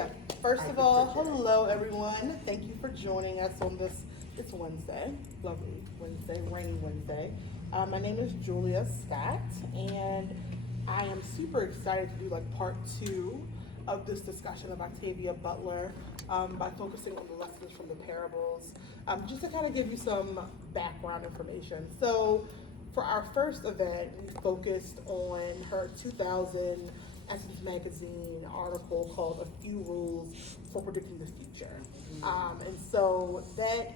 yeah, first of all, hello everyone. Thank you for joining us on this. It's Wednesday, lovely Wednesday, rainy Wednesday. My name is Julia Scott, and I am super excited to do like part two of this discussion of Octavia Butler by focusing on the lessons from the parables, just to kind of give you some background information. So, for our first event, we focused on her 2000 Essence Magazine article called "A Few Rules for Predicting the Future," and so that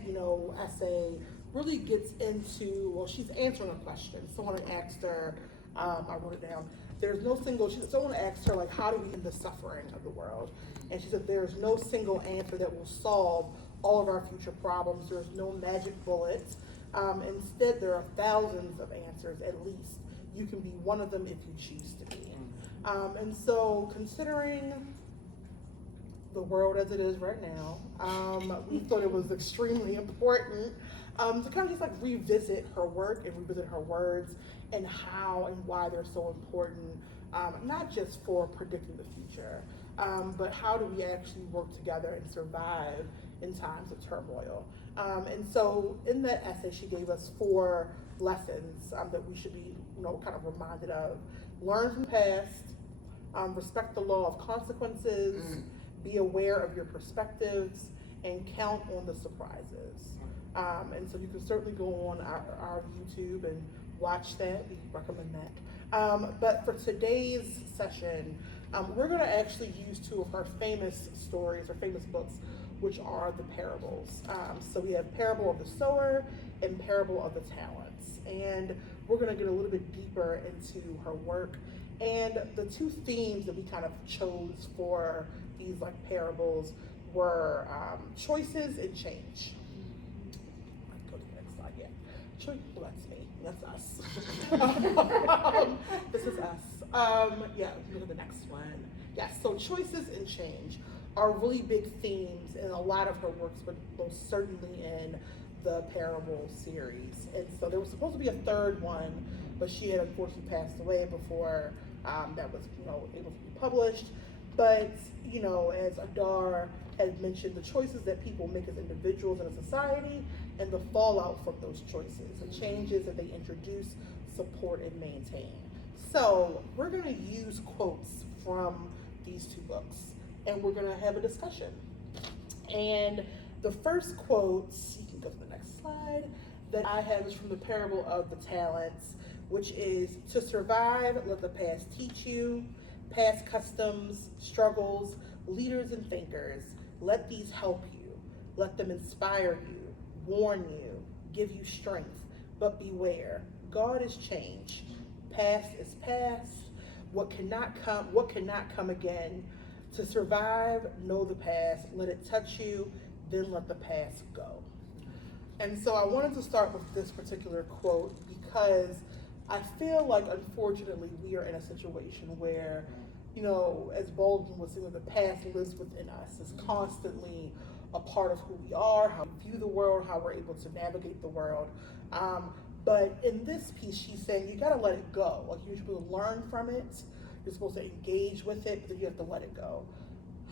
essay really gets into, well, she's answering a question. Someone asked her, I wrote it down. There's no single. Someone asked her, like, how do we end the suffering of the world? And she said there's no single answer that will solve all of our future problems. There's no magic bullet. Instead, there are thousands of answers at least. You can be one of them if you choose to be. And so, considering the world as it is right now, we thought it was extremely important to kind of just like revisit her work and revisit her words and how and why they're so important, not just for predicting the future, but how do we actually work together and survive in times of turmoil. And so in that essay, she gave us 4 lessons that we should be, kind of reminded of. Learn from the past, respect the law of consequences, be aware of your perspectives, and count on the surprises. And so you can certainly go on our YouTube and watch that. We recommend that. But for today's session, we're going to actually use 2 of her famous stories or famous books, which are the parables. So we have Parable of the Sower and Parable of the Talents. And we're going to get a little bit deeper into her work. And the 2 themes that we kind of chose for these like parables were choices and change. Let's go to the next slide. Yeah, well, that's me. That's us. This is us. Yeah, look at the next one. Yeah, so choices and change are really big themes in a lot of her works, but most certainly in the parable series. And so there was supposed to be a 3rd one, but she had unfortunately passed away before that was able to be published. But as Adar had mentioned, the choices that people make as individuals in a society and the fallout from those choices, the changes that they introduce, support, and maintain. So we're going to use quotes from these 2 books, and we're going to have a discussion. And the first quotes, you can go to the next slide, that I have is from the Parable of the Talents, which is, to survive, let the past teach you, past customs, struggles, leaders and thinkers, let these help you, let them inspire you, warn you, give you strength, but beware, God is change, past is past, what cannot come again. To survive, know the past, let it touch you, then let the past go. And so I wanted to start with this particular quote because I feel like, unfortunately, we are in a situation where, as Baldwin was saying, the past lives within us. It's constantly a part of who we are, how we view the world, how we're able to navigate the world. But in this piece, she's saying you gotta let it go. Like, you're supposed to learn from it, you're supposed to engage with it, but then you have to let it go.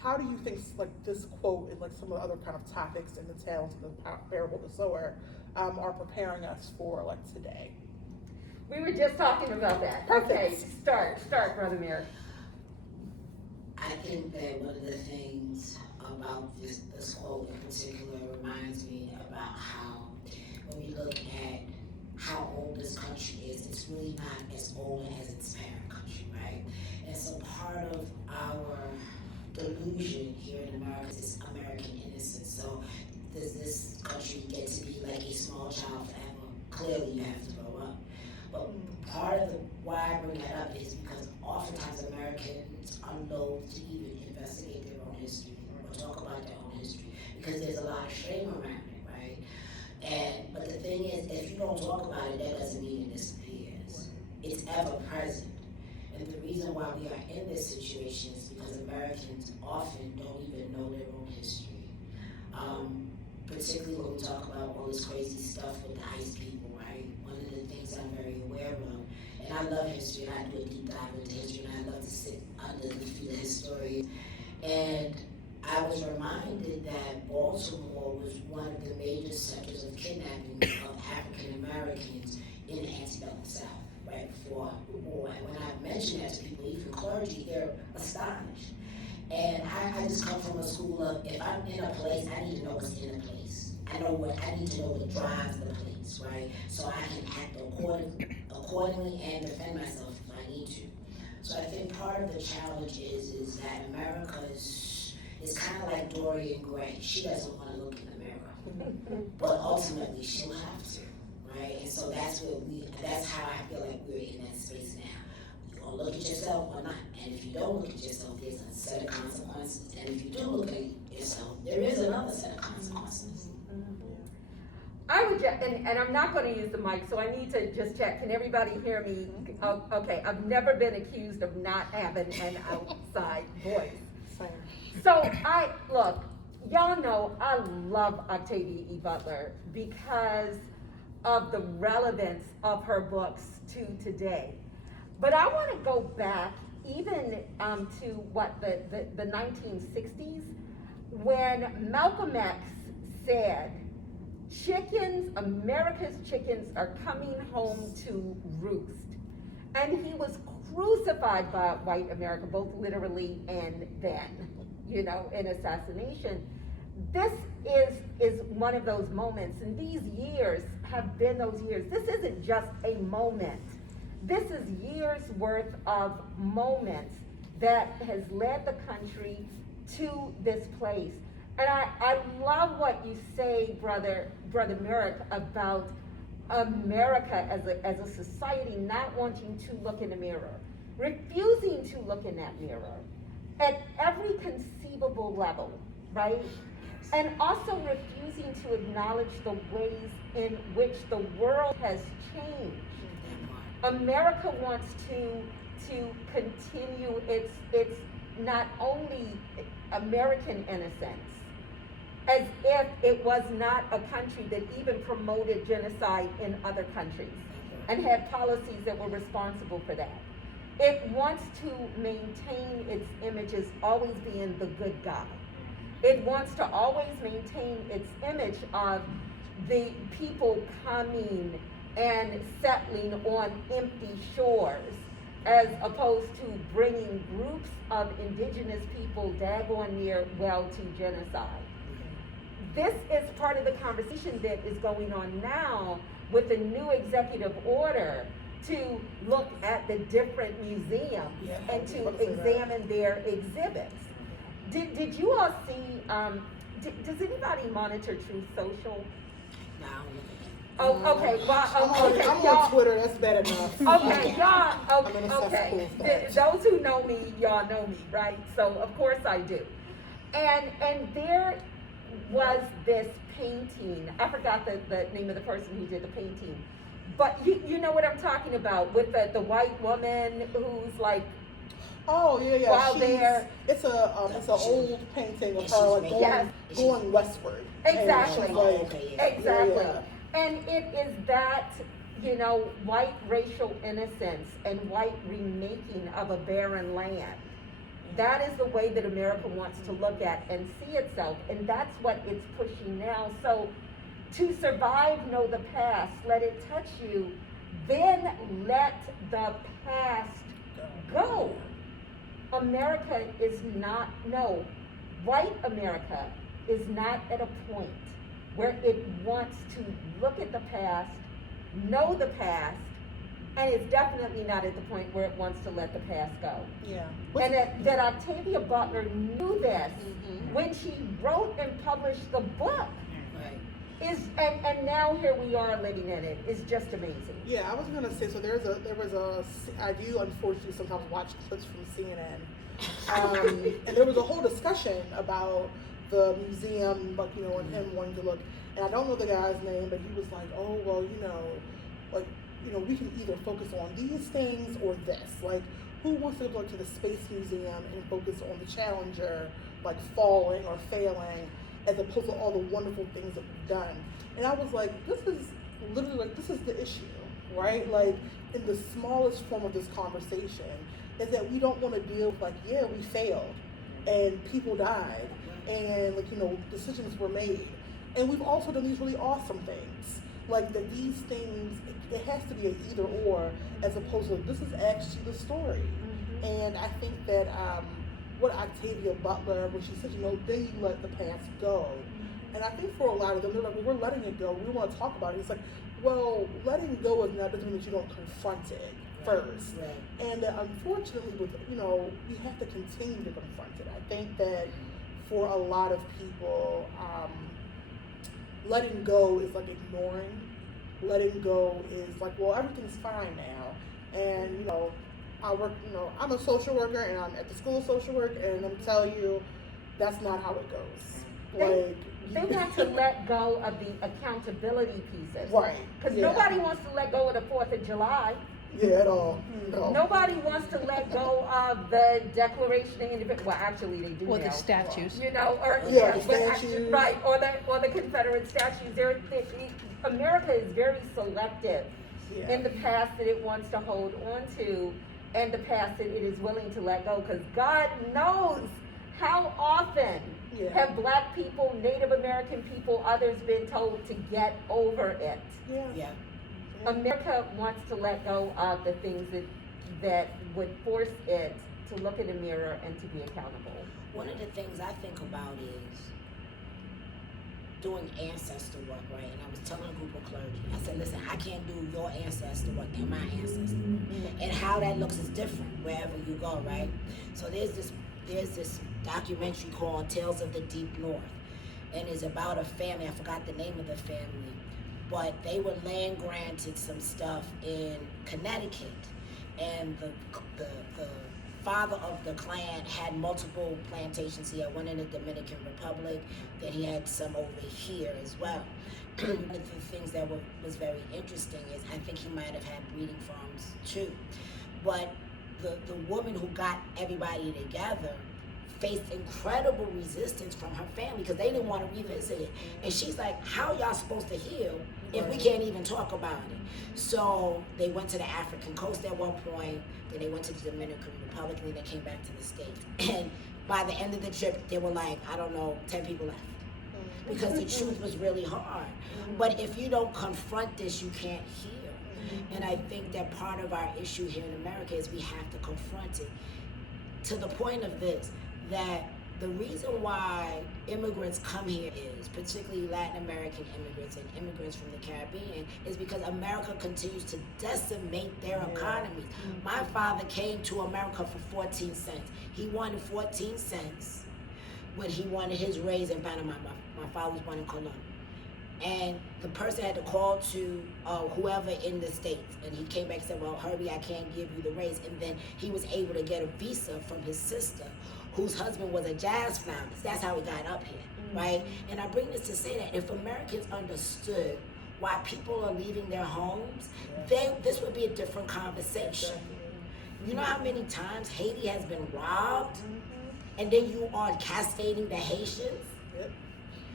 How do you think like this quote and like some of the other kind of topics in the Talents and the Parable of the Sower are preparing us for like today? We were just talking about that. Okay, start, Brother Merrick. I think that one of the things about this quote in particular reminds me about how, when we look at how old this country is, it's really not as old as its parent country, right? And so part of our delusion here in America is American innocence. So does this country get to be like a small child forever? Clearly you have to grow up. But part of why I bring that up is because oftentimes Americans are loath to even investigate their own history or talk about their own history because there's a lot of shame around it, right? But the thing is, if you don't talk about it, that doesn't mean it disappears. It's ever present. And the reason why we are in this situation is because Americans often don't even know their own history. Particularly when we talk about all this crazy stuff with the ICE people, right? One of the things I'm very aware of, and I love history, and I do a deep dive into history, and I love to sit under the feet of historians. And I was reminded that Baltimore was one of the major centers of kidnapping of African Americans in the antebellum South, right before the war. And when I mention that to people, even clergy, they're astonished. And I just come from a school of, if I'm in a place, I need to know what's in the place. I need to know what drives the place, right? So I can act accordingly and defend myself if I need to. So I think part of the challenge is that America is kind of like Dorian Gray. She doesn't want to look in the mirror, but ultimately she'll have to, right? And so that's how I feel like we're in that space now. You gonna look at yourself or not? And if you don't look at yourself, there's a set of consequences. And if you do look at yourself, there is another set of consequences. I would just, and I'm not going to use the mic, so I need to just check. Can everybody hear me? Oh, okay, I've never been accused of not having an outside voice. So look, y'all know I love Octavia E. Butler because of the relevance of her books to today. But I want to go back even to what the 1960s, when Malcolm X said, America's chickens are coming home to roost. And he was crucified by white America, both literally and then, in assassination. This is one of those moments, and these years have been those years. This isn't just a moment. This is years worth of moments that has led the country to this place. And I love what you say, Brother Merrick, about America as a society not wanting to look in the mirror, refusing to look in that mirror at every conceivable level, right? And also refusing to acknowledge the ways in which the world has changed. America wants to continue its not only American innocence, as if it was not a country that even promoted genocide in other countries and had policies that were responsible for that. It wants to maintain its image as always being the good guy. It wants to always maintain its image of the people coming and settling on empty shores, as opposed to bringing groups of indigenous people daggone near to genocide. This is part of the conversation that is going on now with the new executive order to look at the different museums and to examine their exhibits. Did you all see, does anybody monitor Truth Social? No. Oh, okay, okay, I'm y'all, on Twitter, that's bad enough. okay, y'all, I'm in a okay, cesspool. those who know me, y'all know me, right? So, of course I do. And there was this painting, I forgot the name of the person who did the painting, but you know what I'm talking about, with the white woman who's like, oh yeah, while there, it's an old painting of her like going westward. Exactly. Exactly. Yeah. And it is that, white racial innocence and white remaking of a barren land. That is the way that America wants to look at and see itself, and that's what it's pushing now. So to survive, know the past, let it touch you, then let the past go. America is not, no, white America is not at a point where it wants to look at the past, know the past, and it's definitely not at the point where it wants to let the past go. Yeah. And that Octavia Butler knew this when she wrote and published the book. Right. And now here we are living in it. It's just amazing. Yeah, I was gonna say, so I do unfortunately sometimes watch clips from CNN, and there was a whole discussion about the museum, like, and him wanting to look, and I don't know the guy's name, but he was like, oh, well, we can either focus on these things or this, like, who wants to go to the Space Museum and focus on the Challenger, like, falling or failing, as opposed to all the wonderful things that we've done. And I was like, this is the issue, right? Like, in the smallest form of this conversation, is that we don't want to deal with, like, yeah, we failed, and people died, and like decisions were made, and we've also done these really awesome things. Like that, these things it has to be an either or, as opposed to this is actually the story. And I think that what Octavia Butler, when she said, then you let the past go. And I think for a lot of them, they're like, well, we're letting it go. We want to talk about it. It's like, well, letting go is not doesn't mean that you don't confront it first. Right. And unfortunately, with we have to continue to confront it. I think that for a lot of people, letting go is like ignoring. Letting go is like, well, everything's fine now. And I work. I'm a social worker, and I'm at the School of Social Work, and I'm telling you, that's not how it goes. They want to let go of the accountability pieces. Right. Because nobody wants to let go of the 4th of July. Yeah, at all. No. Nobody wants to let go of the Declaration of Independence. Well, actually, they do. Or now. the statues. Right, or the Confederate statues. America is very selective in the past that it wants to hold on to, and the past that it is willing to let go. Because God knows how often have Black people, Native American people, others been told to get over it. Yeah. America wants to let go of the things that would force it to look in the mirror and to be accountable. One of the things I think about is doing ancestor work, right? And I was telling a group of clergy, I said, listen, I can't do your ancestor work and my ancestor work. And how that looks is different wherever you go, right? So there's this documentary called Tales of the Deep North, and it's about a family. I forgot the name of the family, but they were land granted some stuff in Connecticut, and the father of the clan had multiple plantations. He had one in the Dominican Republic, then he had some over here as well. One of the things that was very interesting is I think he might have had breeding farms too, but the woman who got everybody together faced incredible resistance from her family because they didn't want to revisit it. And she's like, how are y'all supposed to heal if we can't even talk about it? So they went to the African coast at one point, then they went to the Dominican Republic, and then they came back to the States. And by the end of the trip, there were like, 10 people left. Because the truth was really hard. But if you don't confront this, you can't heal. And I think that part of our issue here in America is we have to confront it to the point of this, that the reason why immigrants come here is, particularly Latin American immigrants and immigrants from the Caribbean, is because America continues to decimate their economies. My father came to America for 14 cents. He wanted 14 cents when he wanted his raise in Panama. My father was born in Colombia. And the person had to call to whoever in the States. And he came back and said, well, Herbie, I can't give you the raise. And then he was able to get a visa from his sister, whose husband was a jazz flautist. That's how he got up here, right? And I bring this to say that if Americans understood why people are leaving their homes, this would be a different conversation. You know how many times Haiti has been robbed? And then you are cascading the Haitians?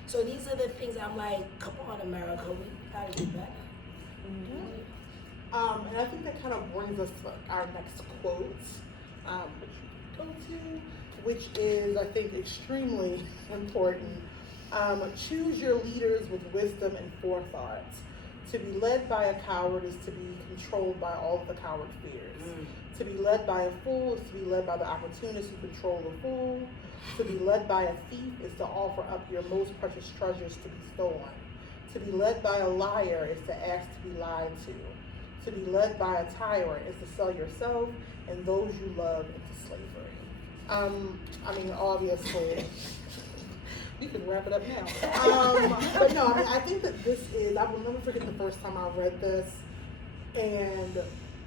So these are the things I'm like, come on, America, we gotta do better. And I think that kind of brings us to our next quote, which we go to, which is, I think, extremely important. Choose your leaders with wisdom and forethought. To be led by a coward is to be controlled by all of the coward fears. To be led by a fool is to be led by the opportunists who control the fool. To be led by a thief is to offer up your most precious treasures to be stolen. To be led by a liar is to ask to be lied to. To be led by a tyrant is to sell yourself and those you love into slavery. Obviously, we can wrap it up now. But no, I think that this is, I will never forget the first time I read this and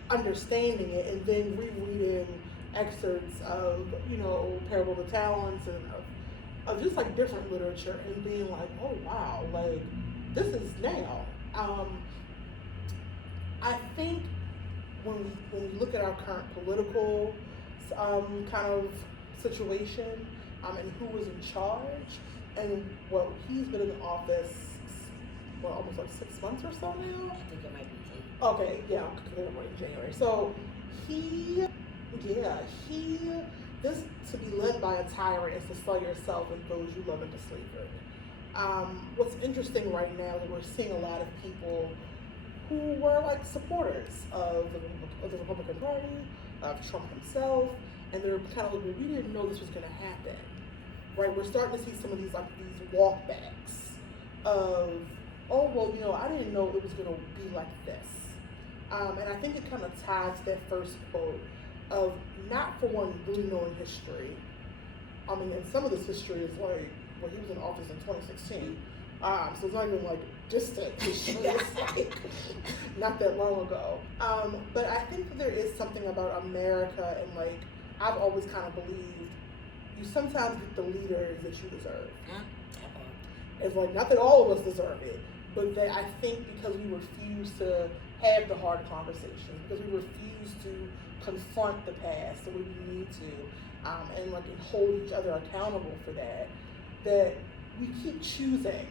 understanding it, and then rereading excerpts of, Parable of the Talents and of just like different literature, and being like, oh wow, like this is now. I think when we look at our current political kind of situation, and who is in charge, and he's been in office almost like 6 months or so now. I think it might be 8. Okay, yeah, I'm in January. So he this to be led by a tyrant is to sell yourself and those you love into slavery. What's interesting right now is we're seeing a lot of people who were like supporters of the Republican Party, of Trump himself, and they're kind of like, well, we didn't know this was going to happen, right? We're starting to see some of these walkbacks of, oh well, I didn't know it was going to be like this, and I think it kind of ties to that first quote of not for one really knowing history. I mean, and some of this history is like, well, he was in office in 2016. So it's not even like distant history. It's like not that long ago. But I think that there is something about America, and like I've always kind of believed you sometimes get the leaders that you deserve. It's like not that all of us deserve it, but that I think because we refuse to have the hard conversations, because we refuse to confront the past the way we need to, and hold each other accountable for that we keep choosing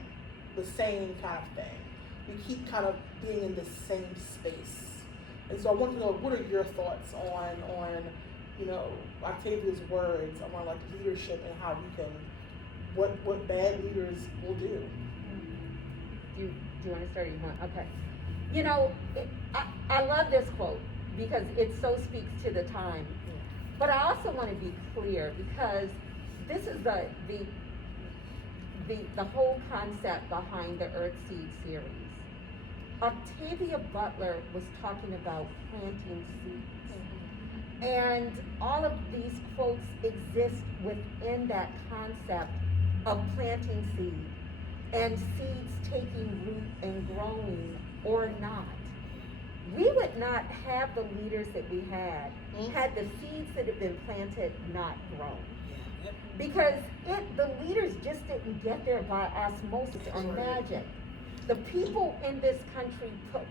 the same kind of thing. We keep kind of being in the same space. And so I want to know, what are your thoughts on Octavia's words around leadership and how we can, what bad leaders will do? Do you want to start? Okay. I love this quote because it so speaks to the time. But I also want to be clear, because this is the whole concept behind the Earthseed series. Octavia Butler was talking about planting seeds. And all of these quotes exist within that concept of planting seed and seeds taking root and growing or not. We would not have the leaders that we had the seeds that have been planted not grown. Because the leaders just didn't get there by osmosis or magic. The people in this country put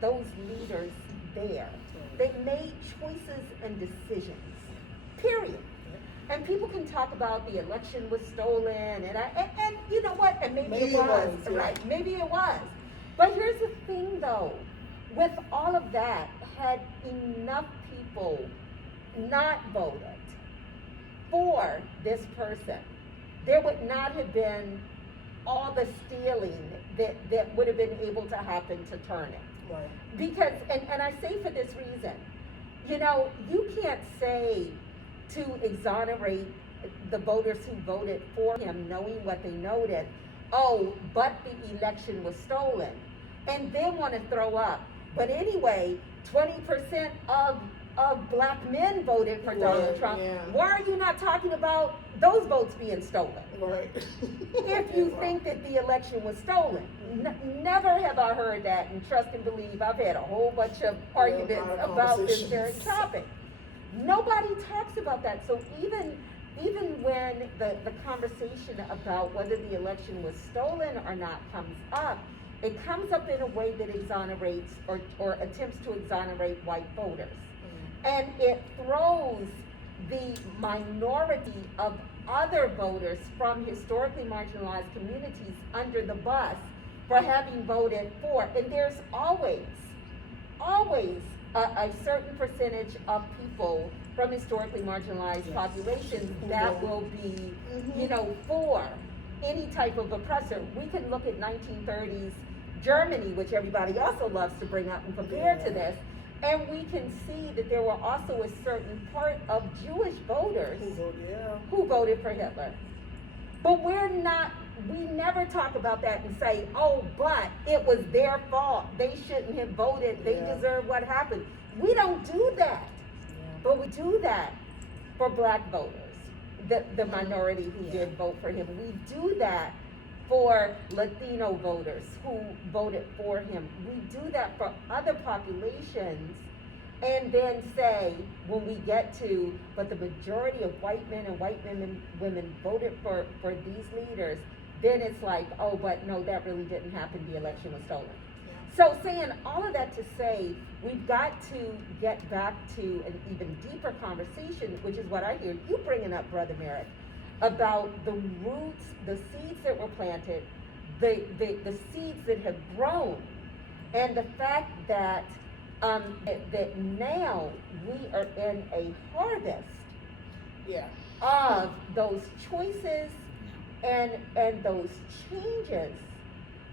those leaders there. They made choices and decisions, period. And people can talk about the election was stolen, and you know what, and maybe it was, right, maybe it was. But here's the thing though, with all of that, had enough people not voted for this person, there would not have been all the stealing that would have been able to happen to turn it. Right. Because, and I say for this reason, you can't say to exonerate the voters who voted for him knowing what they noted, oh, but the election was stolen, and then want to throw up. But anyway, 20% of black men voted for Donald Trump. Yeah. Why are you not talking about those votes being stolen? Right. If you think that the election was stolen. Never have I heard that, and trust and believe I've had a whole bunch of arguments about this very topic. Nobody talks about that. So even when the conversation about whether the election was stolen or not comes up, it comes up in a way that exonerates or attempts to exonerate white voters. And it throws the minority of other voters from historically marginalized communities under the bus for having voted for. And there's always a certain percentage of people from historically marginalized populations that will be, for any type of oppressor. We can look at 1930s Germany, which everybody also loves to bring up and compare to this, and we can see that there were also a certain part of Jewish voters who voted for Hitler. But we never talk about that and say, oh, but it was their fault. They shouldn't have voted. They deserve what happened. We don't do that. But we do that for black voters, the minority who did vote for him. We do that for Latino voters who voted for him. We do that for other populations, and then say, when we get to, but the majority of white men and white women voted for these leaders, then it's like, oh, but no, that really didn't happen. The election was stolen. So saying all of that to say, we've got to get back to an even deeper conversation, which is what I hear you bringing up, Brother Merrick, about the roots, the seeds that were planted, the seeds that have grown, and the fact that that now we are in a harvest Yeah. of those choices and those changes.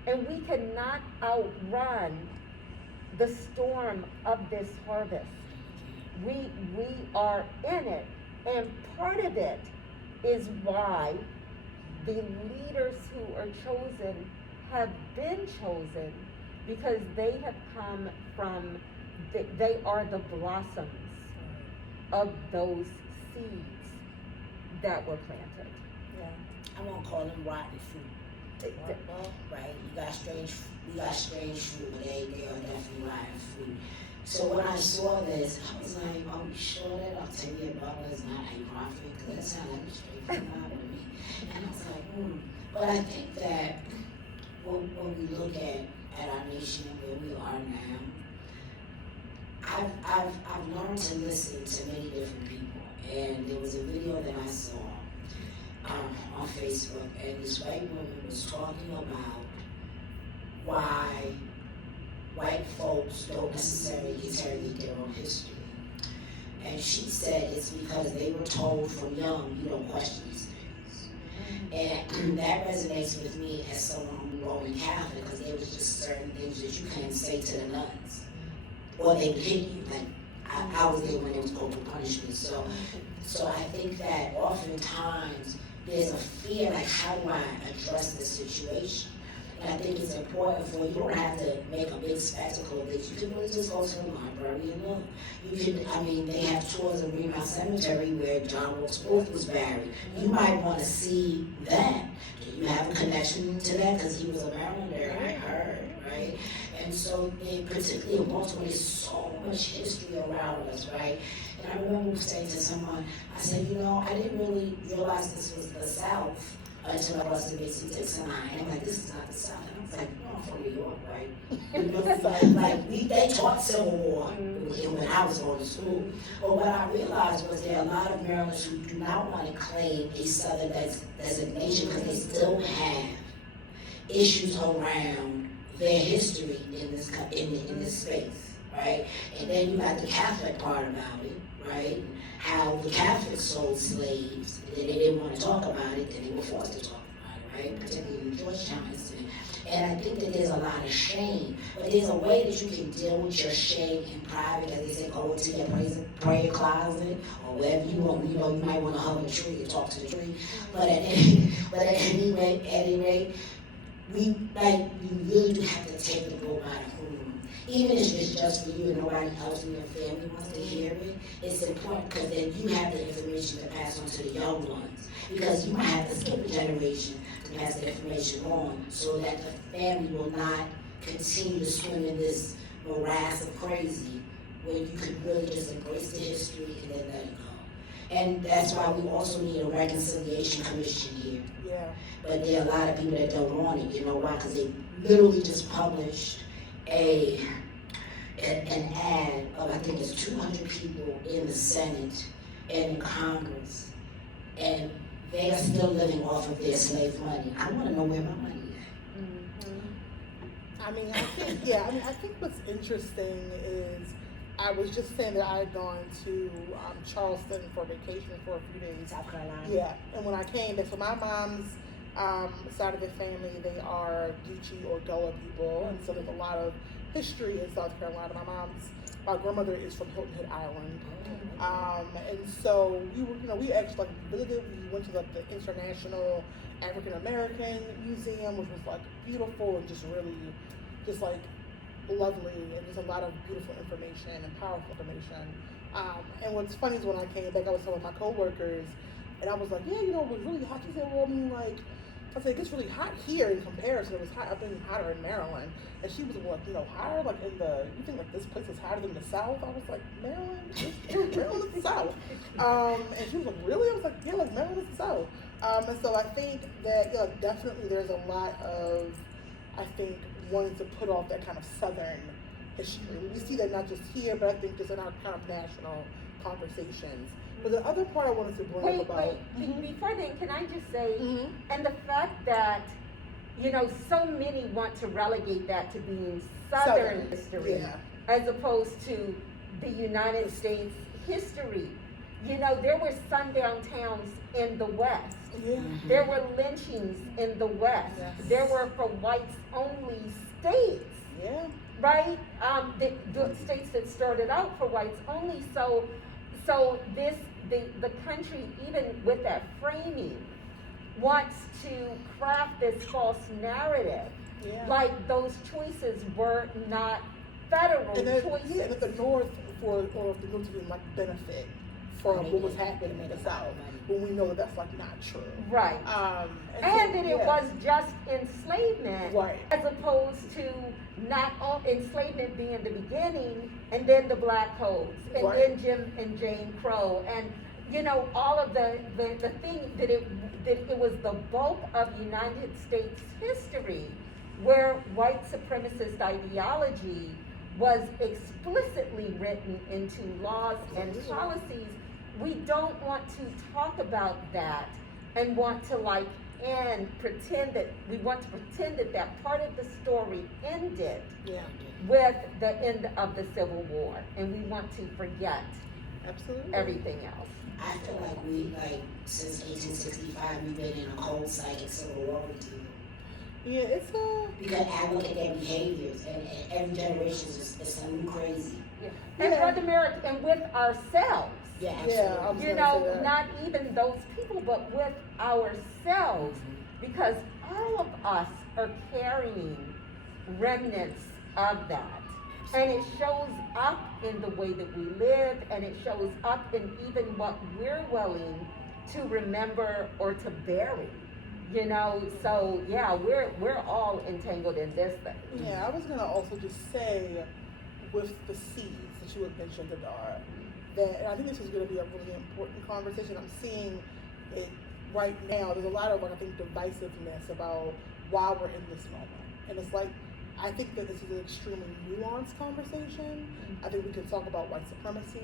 And we cannot outrun the storm of this harvest. We are in it. And part of it is why the leaders who are chosen have been chosen, because they have come from, they are the blossoms of those seeds that were planted. Yeah. I won't call them rotten fruit, right? We got strange fruit, but they are definitely rotten fruit. So when I saw this, I was like, are we sure that Octavia Butler is not a prophet? Because that sounded like a straight from God to me. And I was like, But I think that when we look at our nation and where we are now, I've learned to listen to many different people. And there was a video that I saw on Facebook, and this white woman was talking about why white folks don't necessarily interrogate their own history. And she said it's because they were told from young, you don't question these things. And that resonates with me as someone who's Roman Catholic, because there was just certain things that you couldn't say to the nuns. Or they would hit you, like I was there when there was corporal punishment. So I think that oftentimes there's a fear, like how do I address the situation? And I think it's important for you don't have to make a big spectacle of this. You can really just go to the library and look. You can, they have tours of Greenmount Cemetery where John Wilkes Booth was buried. You might want to see that. Do you have a connection to that? Because he was a Marylander, I heard, right? And so, particularly in Baltimore, there's so much history around us, right? And I remember saying to someone, I said, I didn't really realize this was the South until I crossed the Mason-Dixon line. And I'm like, this is not the South. And I was like, no, I'm from New York, right? They taught Civil War when I was going to school. But what I realized was there are a lot of Marylanders who do not want to claim a Southern designation because they still have issues around their history in this space, right? And then you got the Catholic part about it, right? How the Catholics sold slaves, and they didn't want to talk about it, and they were forced to talk about it, right? Particularly in the Georgetown incident. And I think that there's a lot of shame, but there's a way that you can deal with your shame in private, as they say, go into your prayer closet, or wherever you want. You might want to hug a tree and talk to the tree. But at any rate, you really do have to take the bull by the horn. Even if it's just for you and nobody else in your family wants to hear it, it's important because then you have the information to pass on to the young ones. Because you might have to skip a generation to pass the information on so that the family will not continue to swim in this morass of crazy when you could really just embrace the history and then let it go. And that's why we also need a reconciliation commission here. Yeah. But there are a lot of people that don't want it. You know why? Because they literally just published an ad of, I think it's 200 people in the Senate and in Congress, and they are still living off of their slave money. I want to know where my money is. I think what's interesting is I was just saying that I had gone to Charleston for vacation for a few days. South Carolina. Yeah, and when I came back, so my mom's side of the family, they are Geechee or Gullah people, and so there's a lot of history in South Carolina. My grandmother is from Hilton Head Island, and so we actually visited. We went to the International African American Museum, which was beautiful and just really, lovely, and there's a lot of beautiful information and powerful information. And what's funny is when I came back, I was telling my coworkers, and I was like, yeah, it was really hot. She said, well, I said, it gets really hot here in comparison. It was hot. I've been hotter in Maryland. And she was like, hotter? You think this place is hotter than the South? I was like, Maryland? Maryland is the South. And she was like, really? I was like, yeah, Maryland is the South. And so I think that, definitely there's a lot of, wanting to put off that kind of Southern history. We see that not just here, but I think just in our kind of national conversations. But the other part I wanted to bring up about... Before then, can I just say, Mm-hmm. and the fact that, so many want to relegate that to being Southern history, yeah. as opposed to the United States history. You know, there were sundown towns in the West. Yeah. There were lynchings in the West. Yes. There were for whites only states, Yeah. right? The states that started out for whites only. So the country, even with that framing, wants to craft this false narrative, Yeah. like those choices were not federal And then, choices. yeah, that the North or the North didn't like benefit from what was happening in the South, when we know that that's like not true. Right. so, And that it yeah. was just enslavement, Right. as opposed to not all enslavement being the beginning, and then the Black Codes, and Right. then Jim and Jane Crow, and you know all of the thing that it was the bulk of United States history where white supremacist ideology was explicitly written into laws and policies. We don't want to talk about that and want to pretend that that part of the story ended Yeah. with the end of the Civil War, and we want to forget Absolutely. everything else. I feel like since 1865, we've been in a cold psychic civil war with people. Yeah, it's Because I look at their behaviors, and every generation is something crazy. Yeah. And Yeah. Brother Merrick, and with ourselves. Yeah, Yeah, absolutely. I'm You gonna say know, that. not even those people, but with ourselves, because all of us are carrying remnants of that. And it shows up in the way that we live, and it shows up in even what we're willing to remember or to bury. You know, so yeah, we're all entangled in this thing. Yeah, I was gonna also just say, with the seeds that you had mentioned, Adara, that and I think this is gonna be a really important conversation. I'm seeing it right now. There's a lot of, I think, divisiveness about why we're in this moment, and it's like, I think that this is an extremely nuanced conversation. I think we can talk about white supremacy,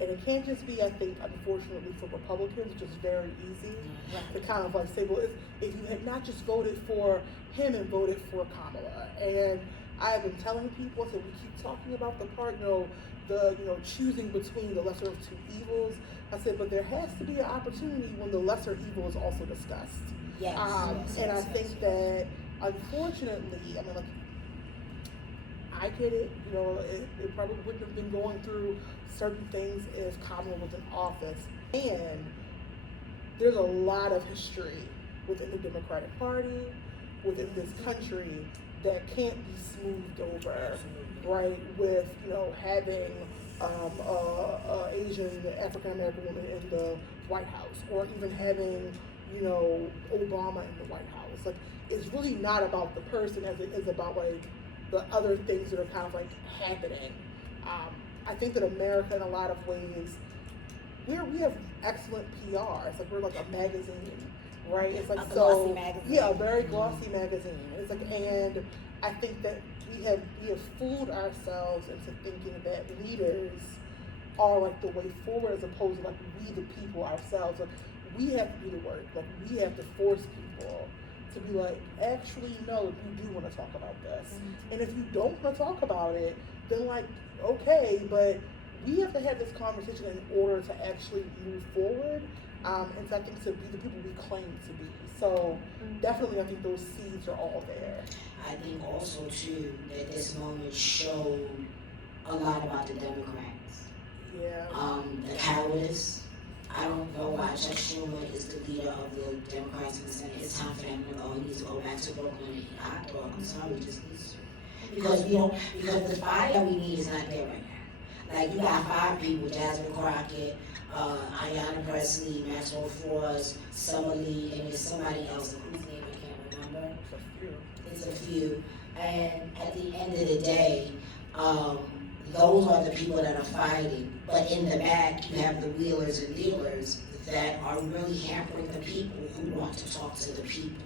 and it can't just be, I think, unfortunately for Republicans, just very easy to kind of like say, well, if you had not just voted for him and voted for Kamala. And I have been telling people, so we keep talking about the part, choosing between the lesser of two evils. I said, but there has to be an opportunity when the lesser evil is also discussed. Yes. And I think that, unfortunately, I mean, like, I get it, it probably wouldn't have been going through certain things if Kamala was in office. And there's a lot of history within the Democratic Party, within this country, that can't be smoothed over, right? With, having Asian, African American woman in the White House, or even having, Obama in the White House. Like, it's really not about the person as it is about, like, the other things that are kind of like happening. I think that America, in a lot of ways, we have excellent PR. It's like we're like a magazine, right? It's like a glossy magazine. Yeah, a very glossy magazine. It's like, and I think that we have fooled ourselves into thinking that leaders are like the way forward, as opposed to like we the people ourselves. Like, we have to do the work. Like, we have to force people to be like, actually, no, you do want to talk about this. And if you don't want to talk about it, then like, okay, but we have to have this conversation in order to actually move forward, and so I think to be the people we claim to be. So definitely, I think those seeds are all there. I think also too that this moment showed a lot about the Democrats. Yeah. The cowardice. I don't know why Chuck Schumer is the leader of the Democrats in the Senate. It's time for him to go. He needs to go back to Brooklyn and eat a hot dog. I'm sorry, he just needs to. Because the fire we need is not there right now. Like, you got 5 people: Jasmine Crockett, Ayanna Presley, Maxwell Frost, Summer Lee, and there's somebody else whose name I can't remember. It's a few. And at the end of the day, those are the people that are fighting. But in the back, you have the wheelers and dealers that are really hampering the people who want to talk to the people.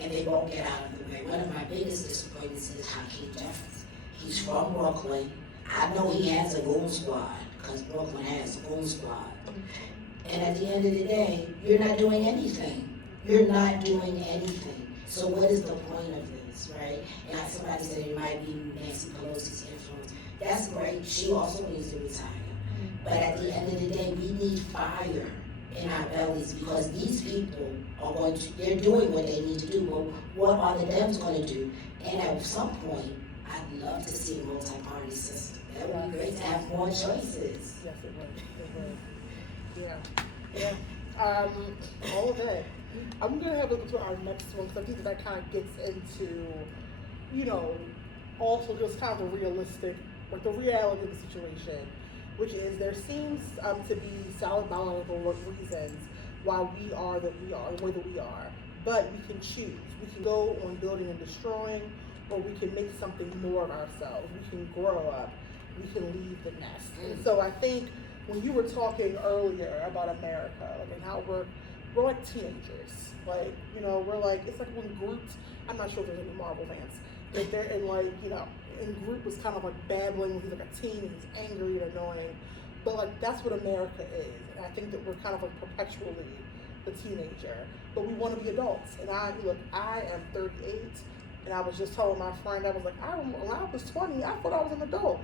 And they won't get out of the way. One of my biggest disappointments is Hakeem Jeffries. He's from Brooklyn. I know he has a goon squad, because Brooklyn has a goon squad. And at the end of the day, you're not doing anything. You're not doing anything. So what is the point of this, right? And somebody said it might be Nancy Pelosi's influence. That's great. She also needs to retire. But at the end of the day, we need fire in our bellies because these people are they're doing what they need to do. But what are the Dems going to do? And at some point, I'd love to see a multi-party system. That would be great to have more choices. Yes, it would. Yeah. All of that. I'm gonna have a look to our next one because I think that kind of gets into, also just kind of the realistic, like the reality of the situation, which is there seems to be solid biological reasons why we are the way that we are, but we can choose. We can go on building and destroying, or we can make something more of ourselves. We can grow up. We can leave the nest. And so I think when you were talking earlier about America, like, and how we're like teenagers, like, we're like, it's like when Groot, I'm not sure if there's any Marvel fans, if they're in like, and Groot was kind of like babbling when he's like a teen and he's angry and annoying, but like that's what America is. And I think that we're kind of like perpetually the teenager, but we want to be adults. And I am 38, and I was just telling my friend, I was like, when I was 20, I thought I was an adult,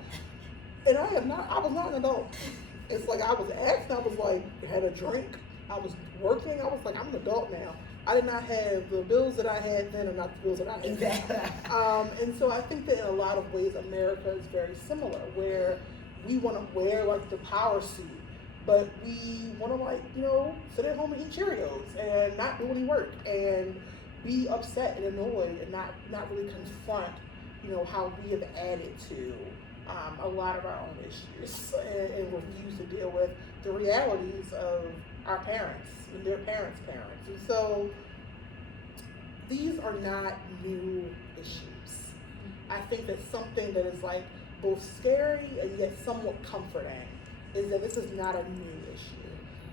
and I was not an adult. It's like I was asked, I was like, had a drink, I was working, I was like, I'm an adult now. I did not have the bills that I had then, and not the bills that I had. Exactly. And so I think that in a lot of ways, America is very similar, where we want to wear like the power suit, but we want to like, sit at home and eat Cheerios and not do any work and be upset and annoyed and not really confront, how we have added to a lot of our own issues and refuse to deal with the realities of our parents and their parents' parents. And so these are not new issues. I think that something that is like both scary and yet somewhat comforting is that this is not a new issue.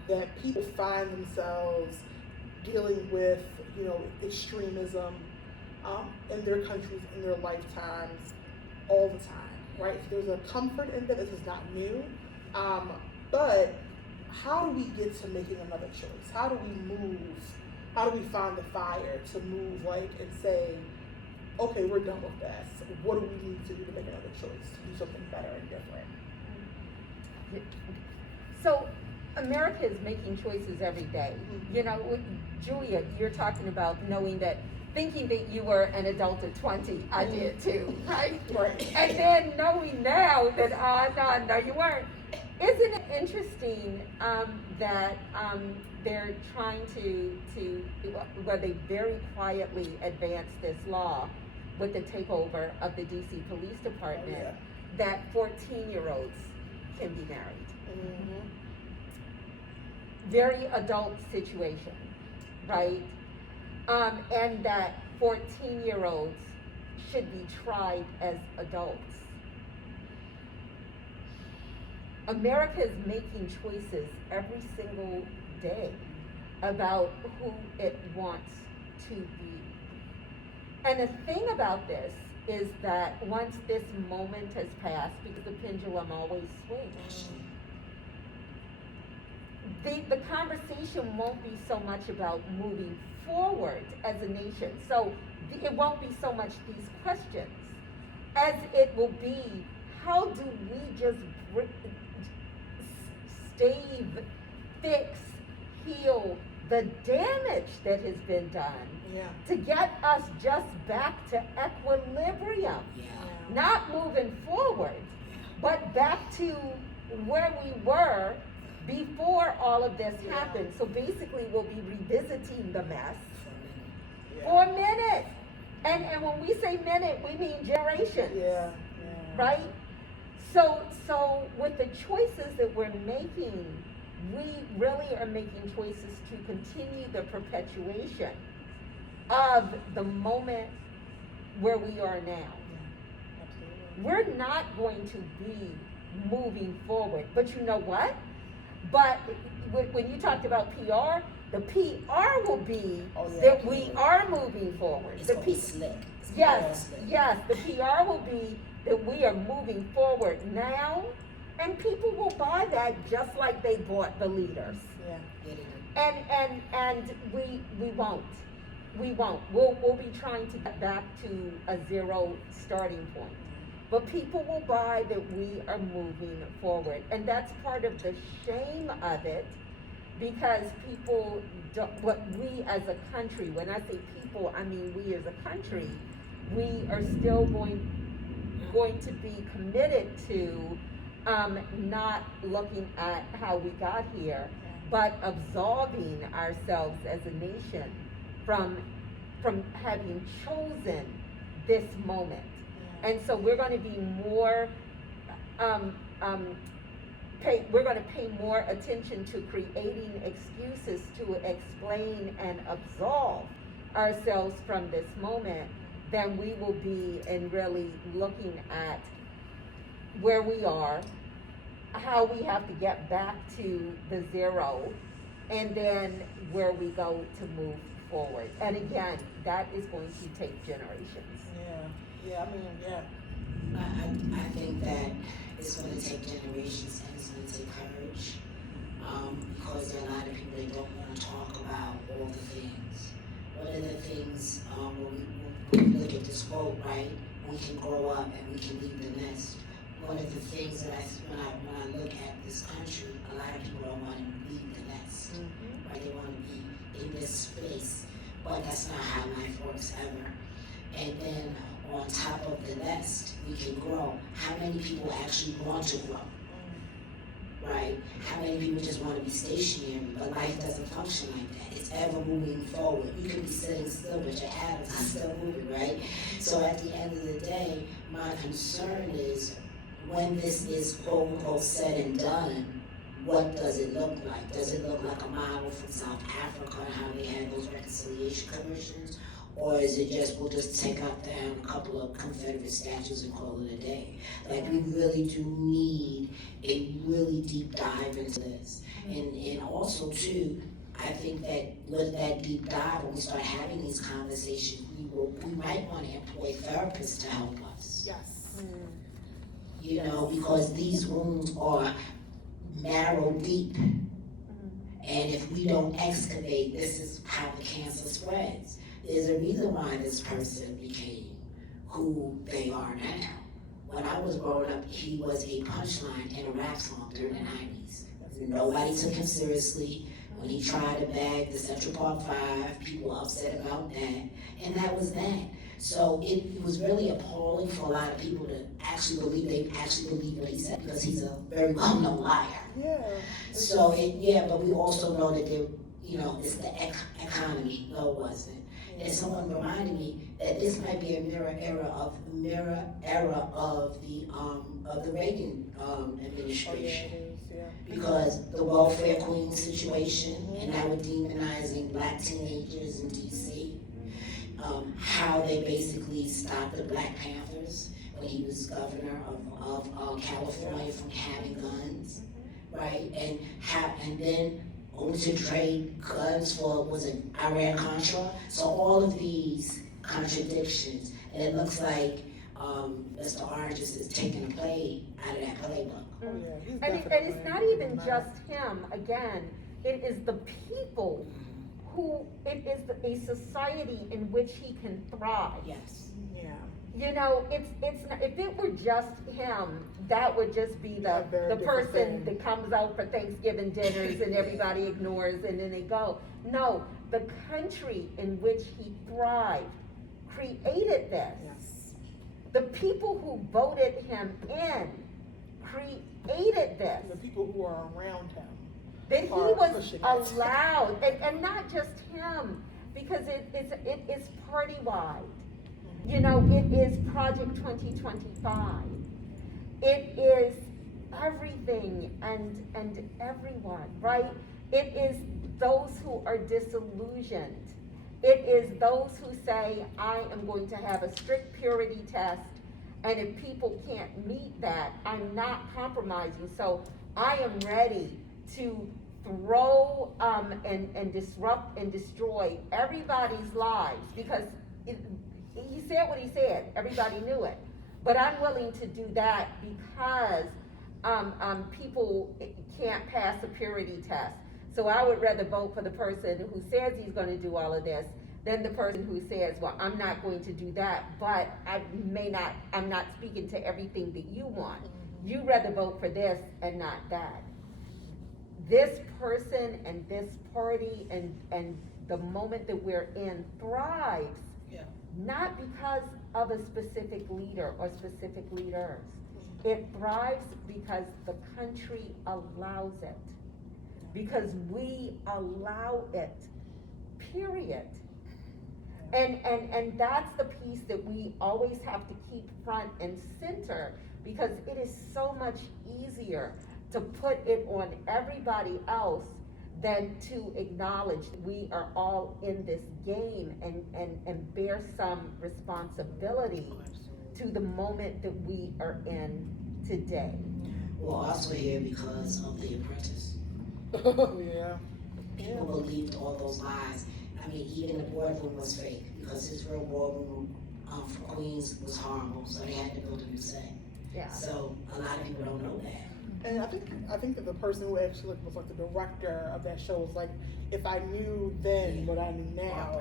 That people find themselves dealing with, extremism in their countries, in their lifetimes, all the time, right? So there's a comfort in that this is not new, but how do we get to making another choice? How do we find the fire to move and say, okay, we're done with this. What do we need to do to make another choice, to do something better and different? So America is making choices every day. Julia, you're talking about thinking that you were an adult at 20, I did too, right? Right. And then knowing now that, no, you weren't. Isn't it interesting that they're trying where they very quietly advanced this law with the takeover of the DC Police Department, that 14-year-olds can be married. Mm-hmm. Very adult situation, right? And that 14-year-olds should be tried as adults. America is making choices every single day about who it wants to be. And the thing about this is that once this moment has passed, because the pendulum always swings, the conversation won't be so much about moving forward as a nation. So it won't be so much these questions as it will be, how do we just fix, heal the damage that has been done, to get us just back to equilibrium, not moving forward, but back to where we were before all of this happened. So basically we'll be revisiting the mess for a minute. And when we say minute, we mean generations. Right? So with the choices that we're making, we really are making choices to continue the perpetuation of the moment where we are now. We're not going to be moving forward. But you know what? But when you talked about PR, the PR will be that we are moving forward. It's gonna be slick. Yes, the PR will be that we are moving forward now, and people will buy that just like they bought the leaders. And we won't. We'll be trying to get back to a zero starting point. but people will buy that we are moving forward. And that's part of the shame of it, because people don't, what we as a country, when I say people, I mean we as a country, we are still going to be committed to not looking at how we got here, but absolving ourselves as a nation from having chosen this moment. And so we're going to be more we're going to pay more attention to creating excuses to explain and absolve ourselves from this moment than we will be in really looking at where we are, how we have to get back to the zero, and then where we go to move forward. And again, that is going to take generations. Yeah, I mean, yeah. I think that it's going to take generations and it's going to take courage, because there are a lot of people that don't want to talk about all the things. One of the things when we look at this quote, right, we can grow up and we can leave the nest. One of the things that when I look at this country, a lot of people don't want to leave the nest, right? They want to be in this space, but that's not how life works ever. And then on top of the nest, we can grow. How many people actually want to grow? Right? How many people just want to be stationary? But life doesn't function like that. It's ever moving forward. You can be sitting still, but your atoms are still moving, right? So at the end of the day, my concern is when this is quote unquote said and done, what does it look like? Does it look like a model from South Africa and how they had those reconciliation commissions? Or is it just, we'll just take out down a couple of Confederate statues and call it a day? Like, we really do need a really deep dive into this. And also, too, I think that with that deep dive, when we start having these conversations, we might want to employ therapists to help us. Yes. You know, because these wounds are marrow deep. And if we don't excavate, this is how the cancer spreads. There's a reason why this person became who they are now. When I was growing up, he was a punchline in a rap song during the 90s. Nobody took him seriously. When he tried to bag the Central Park 5, people were upset about that. And that was that. So it was really appalling for a lot of people to actually believe what he said, because he's a very well-known liar. Yeah. So but we also know that it's the economy. No, it wasn't. And someone reminded me that this might be a mirror era of the Reagan administration. Oh, yeah, it is, yeah. Because the welfare queen situation, and now we're demonizing black teenagers in DC. How they basically stopped the Black Panthers when he was governor of California from having guns, right? And then only to trade guns for, was it Iran-Contra? So all of these contradictions, and it looks like Mr. Orange is taking a play out of that playbook. Oh, yeah. He's And it's not even just him. Again, it is the people who, it is a society in which he can thrive. Yes. Yeah. You know, it's not, if it were just him, that would just be the person thing. that comes out for Thanksgiving dinners and everybody ignores and then they go. No, the country in which he thrived created this. Yes. The people who voted him in created this. The people who are around him. That he are was pushing it. allowed, and not just him, because it is party-wide. You know, it is Project 2025. It is everything and everyone, right? It is those who are disillusioned. It is those who say, I am going to have a strict purity test, and if people can't meet that, I'm not compromising. So I am ready to throw and disrupt and destroy everybody's lives, because he said what he said, everybody knew it. But I'm willing to do that because people can't pass a purity test. So I would rather vote for the person who says he's going to do all of this, than the person who says, well, I'm not going to do that, but I'm not speaking to everything that you want. You rather vote for this and not that. This person and this party and the moment that we're in thrives, not because of a specific leader or specific leaders. It thrives because the country allows it. Because we allow it, period. And that's the piece that we always have to keep front and center, because it is so much easier to put it on everybody else than to acknowledge we are all in this game and bear some responsibility to the moment that we are in today. We're also here because of The Apprentice. Yeah. People believed all those lies. I mean, even the boardroom was fake because his real boardroom for Queens was horrible, so they had to build a new set. Yeah. So a lot of people don't know that. And I think that the person who actually was like the director of that show was like, if I knew then what I knew now,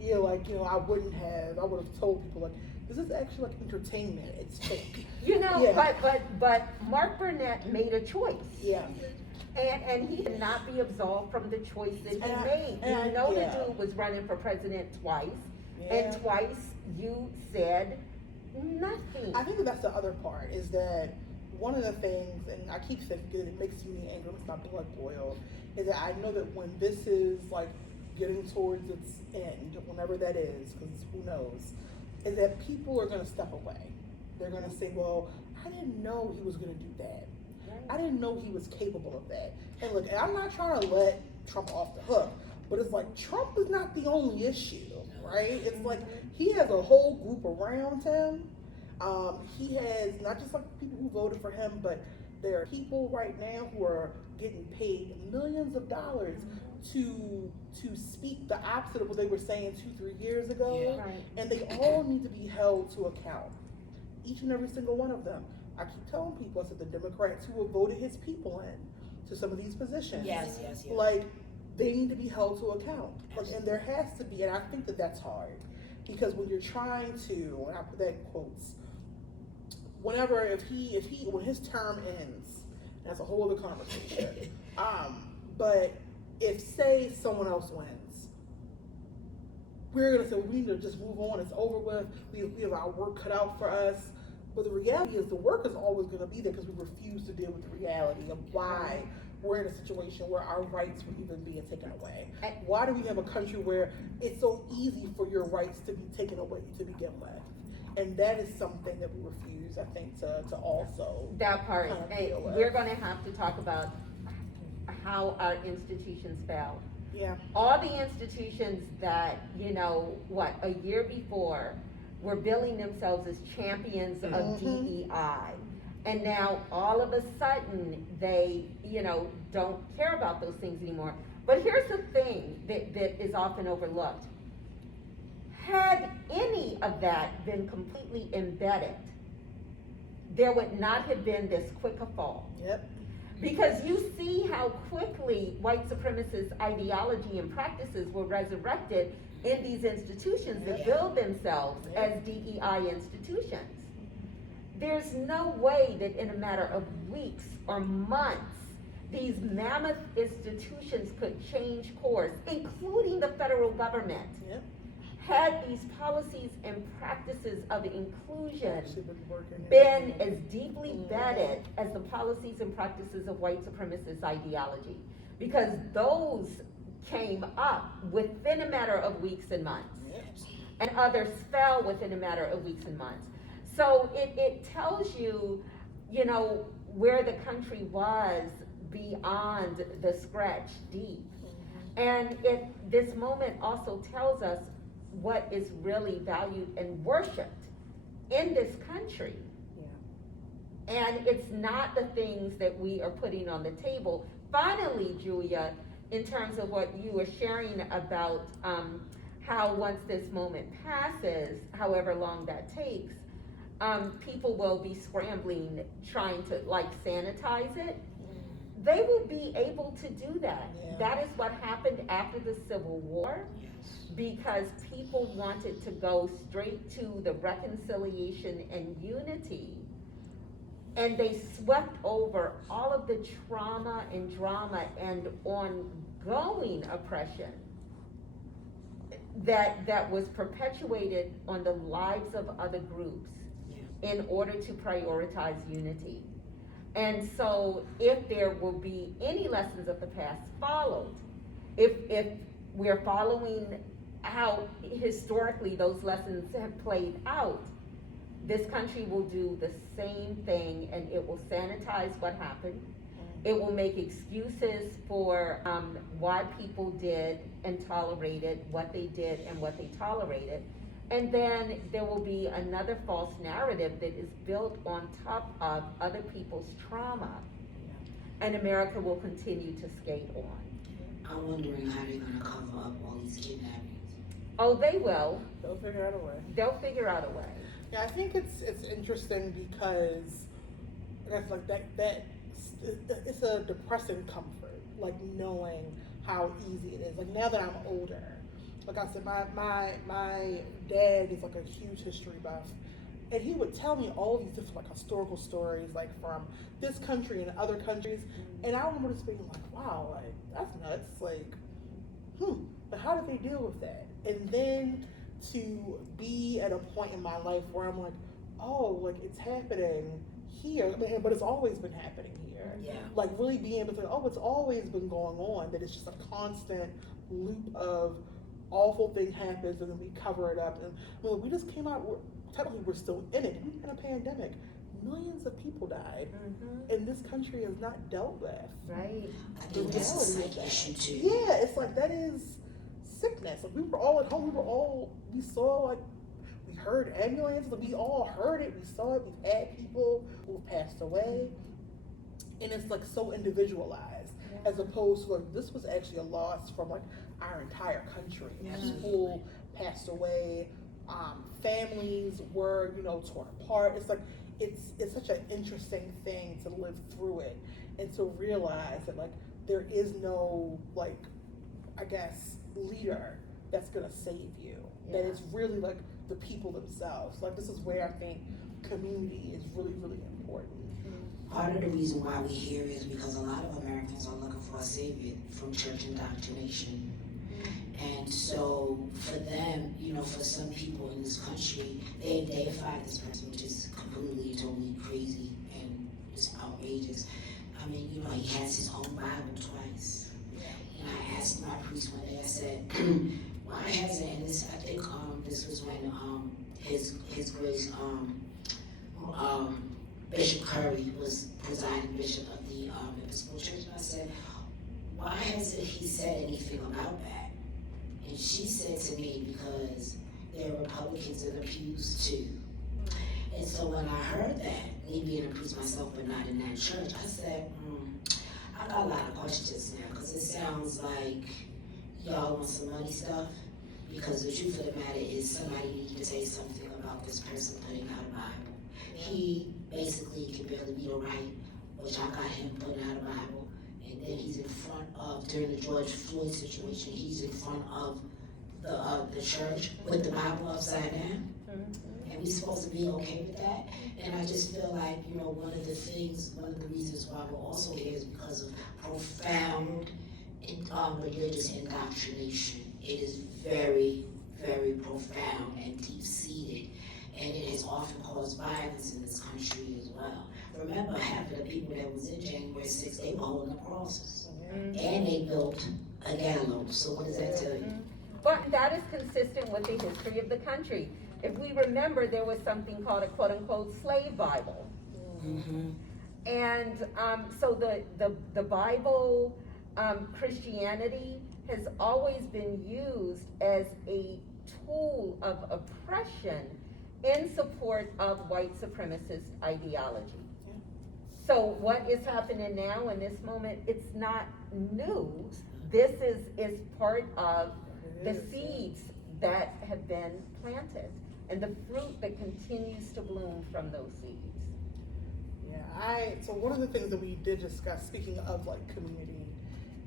I would have told people like, this is actually like entertainment. It's fake. But Mark Burnett made a choice. Yeah. And he did not be absolved from the choice that he made. The dude was running for president twice, and twice you said nothing. I think that's the other part, is that one of the things, and I keep saying because it makes me angry, it's not blood boil, is that I know that when this is like getting towards its end, whenever that is, because who knows, is that people are going to step away. They're going to say, well, I didn't know he was going to do that. I didn't know he was capable of that. And look, I'm not trying to let Trump off the hook, but it's like Trump is not the only issue, right? It's like he has a whole group around him. He has not just like people who voted for him, but there are people right now who are getting paid millions of dollars to speak the opposite of what they were saying 2-3 years ago. Right. And they all need to be held to account. Each and every single one of them. I keep telling people, I said the Democrats who have voted his people in to some of these positions. Yes. Like, they need to be held to account. Like, and there has to be, and I think that that's hard. Because when you're trying to, and I put that in quotes, when his term ends, that's a whole other conversation. But if, say, someone else wins, we're gonna say, we need to just move on, it's over with, we have our work cut out for us. But the reality is the work is always gonna be there because we refuse to deal with the reality of why we're in a situation where our rights were even being taken away. Why do we have a country where it's so easy for your rights to be taken away to begin with? And that is something that we refuse, I think, to also that part. kind of deal with. We're going to have to talk about how our institutions fail. Yeah. All the institutions that, a year before were billing themselves as champions of DEI. And now all of a sudden they, don't care about those things anymore. But here's the thing that is often overlooked. Had any of that been completely embedded, there would not have been this quick a fall. Yep. Because you see how quickly white supremacist ideology and practices were resurrected in these institutions that build themselves as DEI institutions. There's no way that in a matter of weeks or months, these mammoth institutions could change course, including the federal government. Yep. Had these policies and practices of inclusion Been been as deeply vetted as the policies and practices of white supremacist ideology, because those came up within a matter of weeks and months, and others fell within a matter of weeks and months. So it tells you, where the country was beyond the scratch deep. And this moment also tells us what is really valued and worshipped in this country. And it's not the things that we are putting on the table. Finally, Julia, in terms of what you were sharing about how once this moment passes, however long that takes, people will be scrambling, trying to sanitize it. they will be able to do that. Yeah. That is what happened after the Civil War, because people wanted to go straight to the reconciliation and unity, and they swept over all of the trauma and drama and ongoing oppression that was perpetuated on the lives of other groups in order to prioritize unity. And so if there will be any lessons of the past followed, if we're following how historically those lessons have played out, this country will do the same thing, and it will sanitize what happened. It will make excuses for why people did and tolerated what they did and what they tolerated. And then there will be another false narrative that is built on top of other people's trauma. And America will continue to skate on. I'm wondering how they're gonna cover up all these kidnappings. Oh, they will. They'll figure out a way. They'll figure out a way. Yeah, I think it's interesting because that's like that it's a depressing comfort, like knowing how easy it is. Like now that I'm older, like I said, my dad is like a huge history buff, and he would tell me all these different like historical stories, like from this country and other countries, and I remember just being like, wow, like that's nuts, like, but how did they deal with that? And then to be at a point in my life where I'm like, oh, like it's happening here, but it's always been happening here. Yeah. Like really being able to think, oh, it's always been going on, that it's just a constant loop of awful thing happens and then we cover it up. And well, we just came out, technically we're still in it. We're in a pandemic. Millions of people died, and this country is not dealt with. Right. I think that's a sick issue too. Yeah, it's like that is sickness. Like we were all at home. We saw like, we heard ambulances. Like, we all heard it. We saw it. We've had people who passed away, and it's like so individualized, as opposed to like this was actually a loss from like our entire country. People passed away. Families were torn apart. It's like it's such an interesting thing to live through it and to realize that like there is no like, I guess, leader that's gonna save you. That it's really like the people themselves. Like this is where I think community is really, really important. Part of the reason why we're here is because a lot of Americans are looking for a savior from church indoctrination. And so for them, for some people in this country, they deify this person, which is completely, totally crazy and just outrageous. I mean, he has his own Bible twice. And I asked my priest one day, I said, why hasn't, and this, I think this was when his grace, Bishop Curry was presiding bishop of the Episcopal Church, and I said, why hasn't he said anything about that? And she said to me, because there are Republicans in the pews too. And so when I heard that, me being a priest myself but not in that church, I said, I got a lot of questions now, because it sounds like y'all want some money stuff, because the truth of the matter is somebody needs to say something about this person putting out a Bible. He basically can barely read or write, which I got him putting out a Bible. And then he's in front of, during the George Floyd situation, he's in front of the church with the Bible upside down. And we're supposed to be okay with that. And I just feel like, one of the reasons why we're also here is because of profound religious indoctrination. It is very, very profound and deep-seated. And it has often caused violence in this country as well. Remember, half of the people that was in January 6th, they were holding the crosses. And they built a gallows. So what does that tell you? But that is consistent with the history of the country. If we remember, there was something called a quote-unquote slave Bible. And so the Bible, Christianity, has always been used as a tool of oppression in support of white supremacist ideology. So what is happening now in this moment, it's not new. This is part of the seeds that have been planted and the fruit that continues to bloom from those seeds. So one of the things that we did discuss, speaking of like community,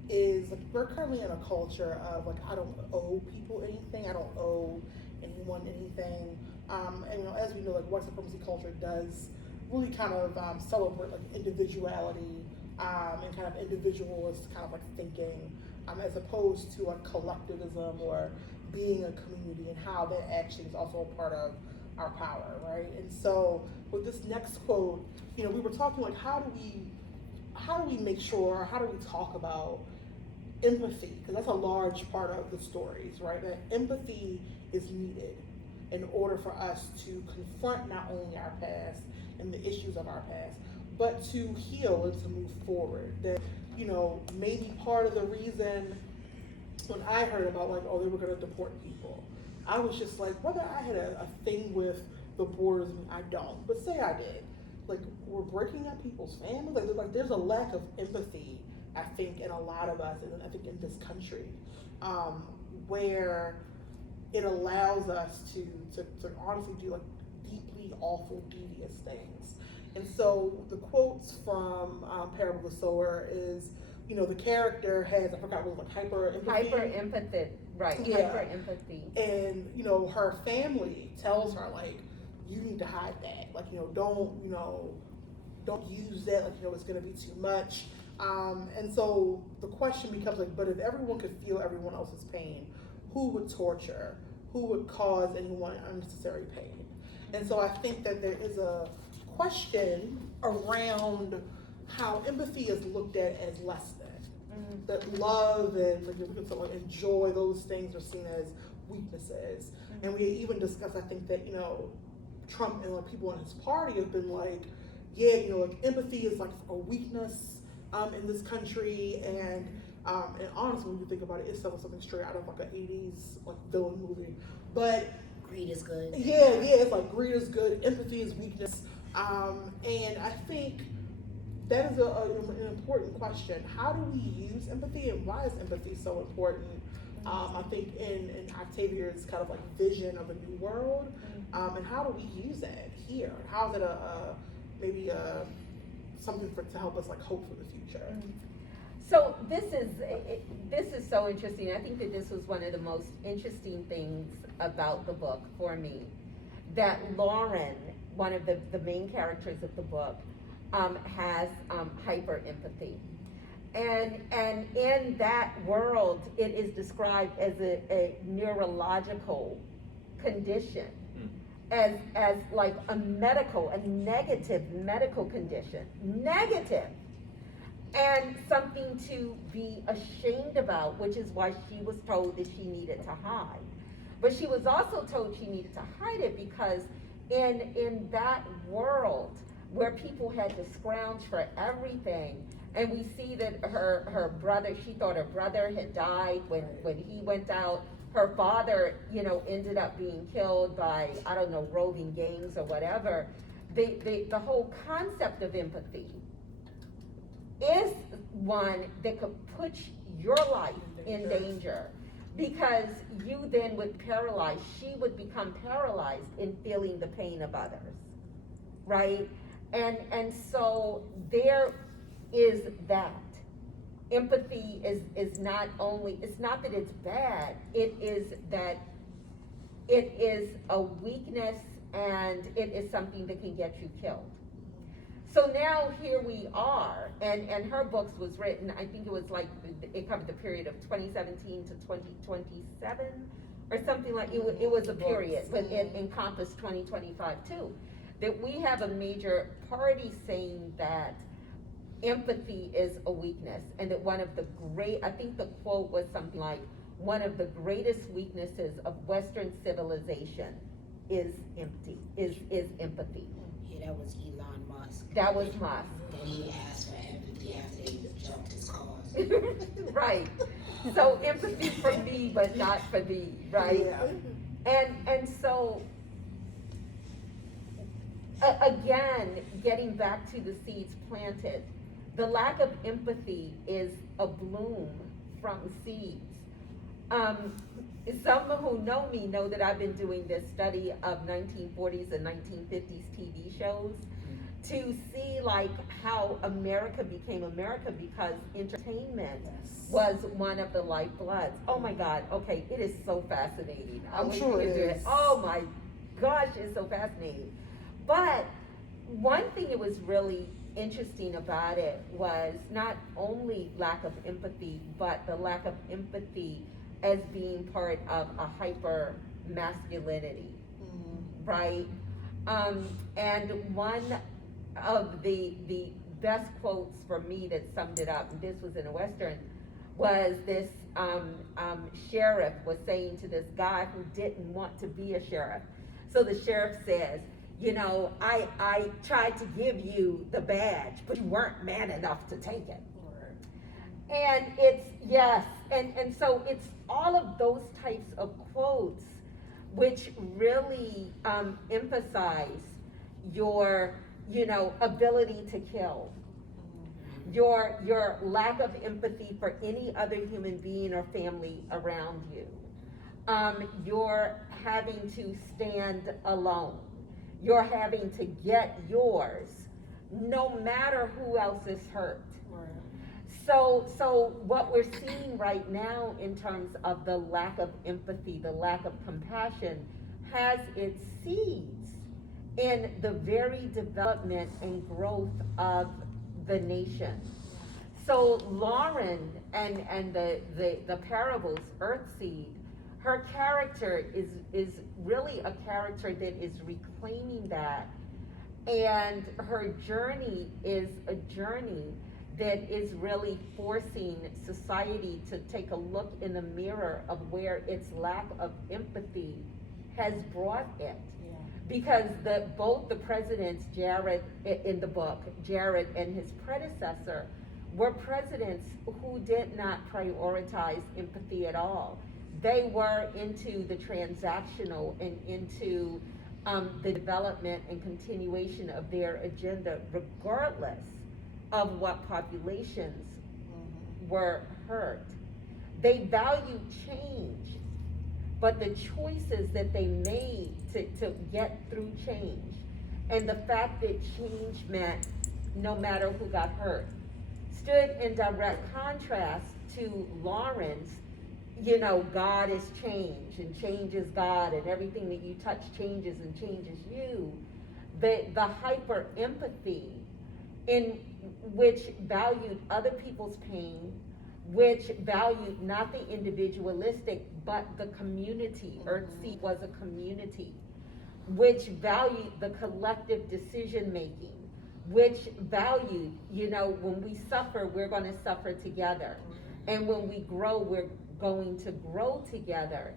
is like we're currently in a culture of like I don't owe people anything, I don't owe anyone anything. And as we know, like white supremacy culture does really kind of celebrate like individuality and kind of individualist kind of like thinking, as opposed to like collectivism or being a community, and how that actually is also a part of our power, right? And so with this next quote, we were talking like how do we make sure, how do we talk about empathy, because that's a large part of the stories, right? That empathy is needed in order for us to confront not only our past and the issues of our past, but to heal and to move forward. That maybe part of the reason when I heard about like, oh, they were going to deport people, I was just like, whether I had a thing with the borders, I don't, but say I did, like we're breaking up people's families. Like there's a lack of empathy, I think, in a lot of us, and I think in this country, where it allows us to honestly do like deeply awful, devious things. And so the quotes from Parable of the Sower is, the character has, I forgot what it was, like hyper empathy. Right, Yeah. hyper empathy. And, her family tells her, like, you need to hide that. Like, don't use that. Like, it's going to be too much. And so the question becomes like, but if everyone could feel everyone else's pain, who would torture? Who would cause anyone unnecessary pain? And so I think that there is a question around how empathy is looked at as less than. That love and like, enjoy, those things are seen as weaknesses. And we even discussed, I think, that Trump and like people in his party have been like, yeah, like empathy is like a weakness in this country, and honestly, when you think about it, it's something straight out of like an '80s like villain movie. But Greed is good. Yeah, it's like greed is good, empathy is weakness, and I think that is an important question. How do we use empathy, and why is empathy so important? I think in Octavia's kind of like vision of a new world, and how do we use that here? How is it maybe something to help us like hope for the future? So this is so interesting. I think that this was one of the most interesting things about the book for me, that Lauren, one of the main characters of the book, has hyper empathy. And in that world, it is described as a neurological condition, as like a negative medical condition, negative, and something to be ashamed about, which is why she was told that she needed to hide. But she was also told she needed to hide it because in that world where people had to scrounge for everything, and we see that her brother, she thought her brother had died when he went out. Her father, ended up being killed by, I don't know, roving gangs or whatever. The whole concept of empathy is one that could put your life in danger, because you then would paralyze, she would become paralyzed in feeling the pain of others, right? And so there is that. Empathy is not only, it's not that it's bad, it is that it is a weakness, and it is something that can get you killed. So now here we are, and her books was written, I think it was like, it covered the period of 2017 to 2027, or something like, it was a period, but it encompassed 2025 too. That we have a major party saying that empathy is a weakness, and that one of the I think the quote was something like, one of the greatest weaknesses of Western civilization is empathy. Yeah, that was Elon Musk. That was Musk. Then he asked for empathy after they jumped his cars. Right. So empathy for me, but not for thee, right? Yeah. And so again, getting back to the seeds planted, the lack of empathy is a bloom from seeds. Some who know me know that I've been doing this study of 1940s and 1950s TV shows to see like how America became America because entertainment Yes. was one of the lifebloods. Oh my God, okay, it is so fascinating. I'm When sure you it get to is. Oh my gosh, it's so fascinating. But one thing that was really interesting about it was not only lack of empathy, but the lack of empathy as being part of a hyper masculinity, right? And one of the best quotes for me that summed it up, and this was in a Western, was this sheriff was saying to this guy who didn't want to be a sheriff. So the sheriff says, you know, I tried to give you the badge, but you weren't man enough to take it. And it's, yes, and so it's all of those types of quotes which really emphasize your, you know, ability to kill, your lack of empathy for any other human being or family around you, your having to stand alone, you're having to get yours no matter who else is hurt. So what we're seeing right now in terms of the lack of empathy, the lack of compassion, has its seeds in the very development and growth of the nation. So Lauren and the parables, Earthseed, her character is really a character that is reclaiming that, and her journey is a journey that is really forcing society to take a look in the mirror of where its lack of empathy has brought it. Yeah. Because both the presidents, Jared in the book, Jared and his predecessor, were presidents who did not prioritize empathy at all. They were into the transactional and into the development and continuation of their agenda, regardless of what populations were hurt. They valued change, but the choices that they made to get through change, and the fact that change meant no matter who got hurt, stood in direct contrast to Lawrence, you know, God is change, and change is God, and everything that you touch changes and changes you. The hyper empathy in which valued other people's pain, which valued not the individualistic, but the community. Earthseed was a community, which valued the collective decision making, which valued, you know, when we suffer, we're going to suffer together. And when we grow, we're going to grow together.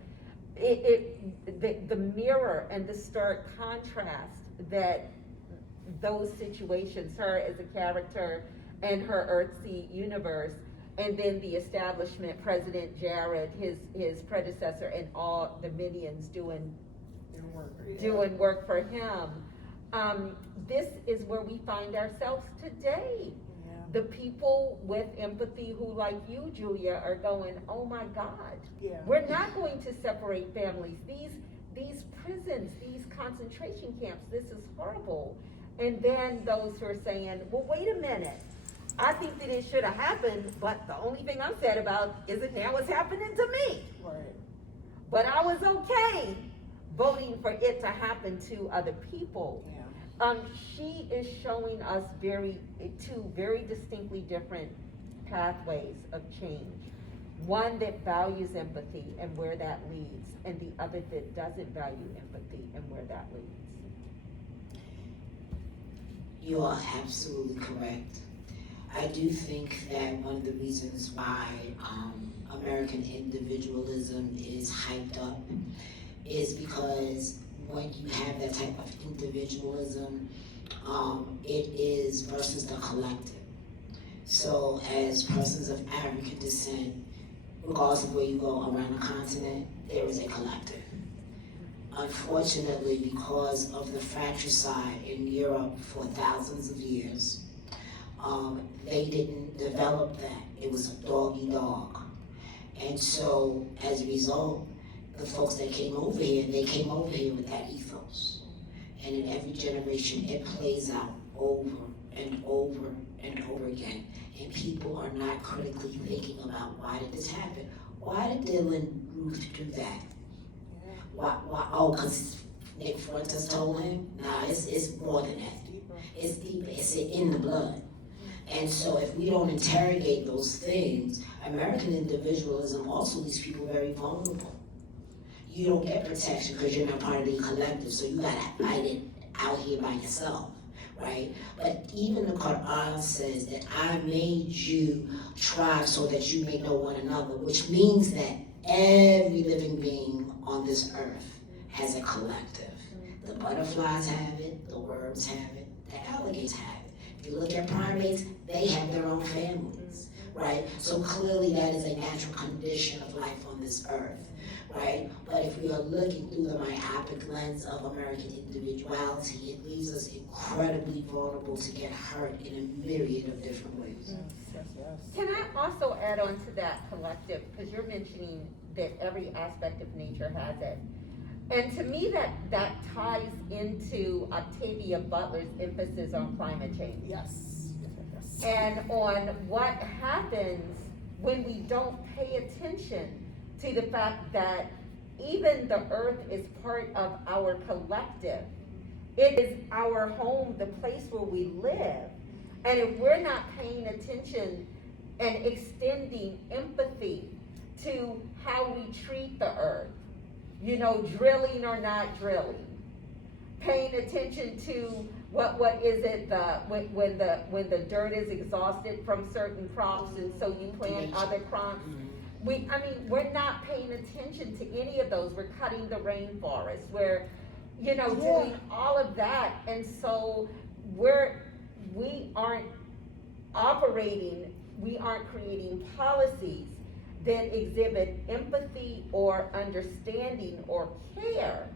The mirror and the stark contrast that those situations, her as a character and her Earthseed universe, and then the establishment, President Jared, his predecessor, and all the minions doing work for him. This is where we find ourselves today. Yeah. The people with empathy who, like you, Julia, are going, oh my God, Yeah. we're not going to separate families. These prisons, these concentration camps, this is horrible. And then those who are saying, well, wait a minute. I think that it should have happened, but the only thing I'm sad about is that now it's happening to me. Right. But I was okay voting for it to happen to other people. Yeah. She is showing us two very distinctly different pathways of change. One that values empathy and where that leads, and the other that doesn't value empathy and where that leads. You are absolutely correct. I do think that one of the reasons why American individualism is hyped up is because when you have that type of individualism, it is versus the collective. So as persons of African descent, regardless of where you go around the continent, there is a collective. Unfortunately, because of the fratricide in Europe for thousands of years, they didn't develop that. It was a dog eat dog. And so, as a result, the folks that came over here, they came over here with that ethos. And in every generation, it plays out over and over and over again, and people are not critically thinking about why did this happen? Why did Dylan Ruth do that? Why? Oh, because Nick Fuentes told him? Nah, it's more than that. It's deeper. It's in the blood. And so if we don't interrogate those things, American individualism also leaves people very vulnerable. You don't get protection because you're not part of the collective, so you gotta fight it out here by yourself, right? But even the Quran says that I made you tribes so that you may know one another, which means that every living being on this earth has a collective. The butterflies have it, the worms have it, the alligators have it. If you look at primates, they have their own families, right? So clearly that is a natural condition of life on this earth, right? But if we are looking through the myopic lens of American individuality, it leaves us incredibly vulnerable to get hurt in a myriad of different ways. Can I also add on to that collective, because you're mentioning that every aspect of nature has it. And to me, that ties into Octavia Butler's emphasis on climate change. Yes. And on what happens when we don't pay attention to the fact that even the earth is part of our collective. It is our home, the place where we live. And if we're not paying attention and extending empathy to how we treat the earth, you know, drilling or not drilling, paying attention to what is it, when the dirt is exhausted from certain crops and so you plant other crops. We're not paying attention to any of those. We're cutting the rainforest. We're, doing all of that. And so we aren't creating policies that exhibit empathy or understanding or care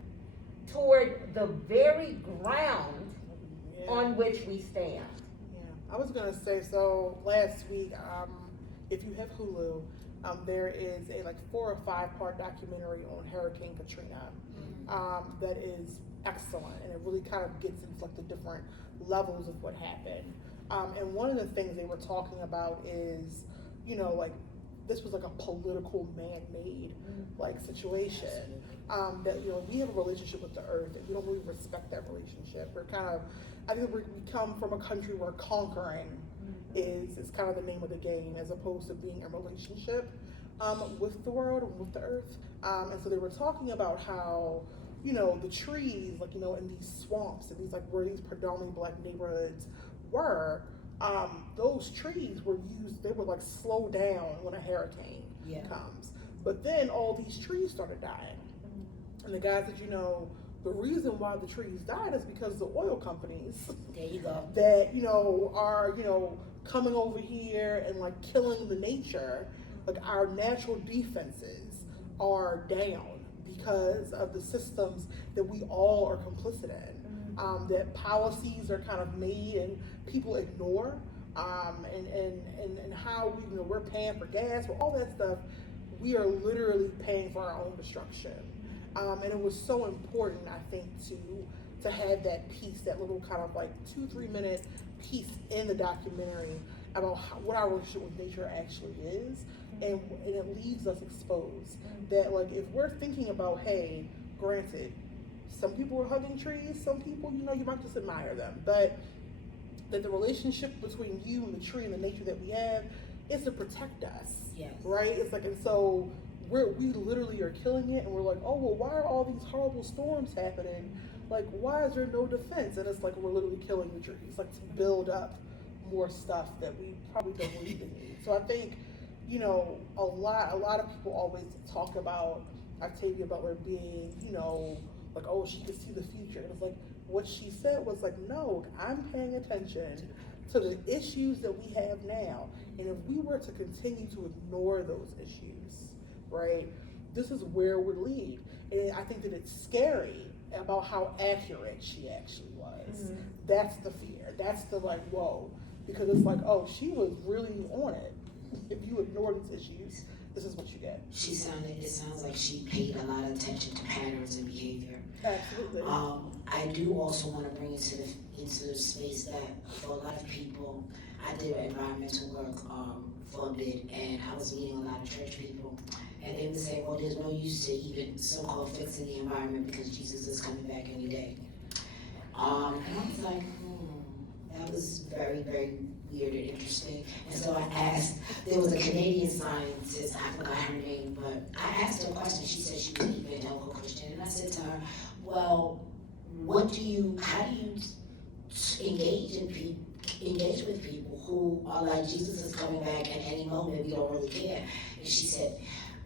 toward the very ground on which we stand. I was gonna say, so last week, if you have Hulu, there is a 4 or 5 part documentary on Hurricane Katrina that is excellent, and it really kind of gets into the different levels of what happened. And one of the things they were talking about is, this was a political man-made situation. That we have a relationship with the earth, and we don't really respect that relationship. We're I think we come from a country where conquering is kind of the name of the game, as opposed to being in a relationship with the world and with the earth. And so they were talking about how the trees, in these swamps and these where these predominantly Black neighborhoods were. Those trees were used, they would slow down when a hurricane comes. But then all these trees started dying. And the guys said, the reason why the trees died is because the oil companies There you go. that, are, coming over here and killing the nature, our natural defenses are down because of the systems that we all are complicit in. That policies are kind of made and people ignore, and how we're paying for gas, for all that stuff. We are literally paying for our own destruction. And it was so important, I think, to have that piece, that little kind of 2-3 minute piece in the documentary about what our relationship with nature actually is, and it leaves us exposed. That if we're thinking about, hey, granted, some people are hugging trees, some people, you might just admire them, but that the relationship between you and the tree and the nature that we have is to protect us, right? It's and so we literally are killing it, and we're oh, well, why are all these horrible storms happening? Why is there no defense? And it's we're literally killing the trees, to build up more stuff that we probably don't really need. So I think, a lot of people always talk about Octavia Butler being, oh, she could see the future. And it's what she said was no, I'm paying attention to the issues that we have now. And if we were to continue to ignore those issues, right, this is where we'd lead. And I think that it's scary about how accurate she actually was. That's the fear. That's the whoa. Because it's oh, she was really on it. If you ignore these issues, this is what you get. It sounds like she paid a lot of attention to patterns and behavior. Absolutely. I do also want to bring into the space that for a lot of people, I did environmental work for a bit, and I was meeting a lot of church people, and they would say, well, there's no use to even so-called fixing the environment because Jesus is coming back any day. And I was like, that was very, very weird and interesting. And so I asked, there was a Canadian scientist, I forgot her name, but I asked her a question. She said she was an evangelical Christian. And I said to her, well, how do you engage with people who are like, Jesus is coming back at any moment, we don't really care. And she said,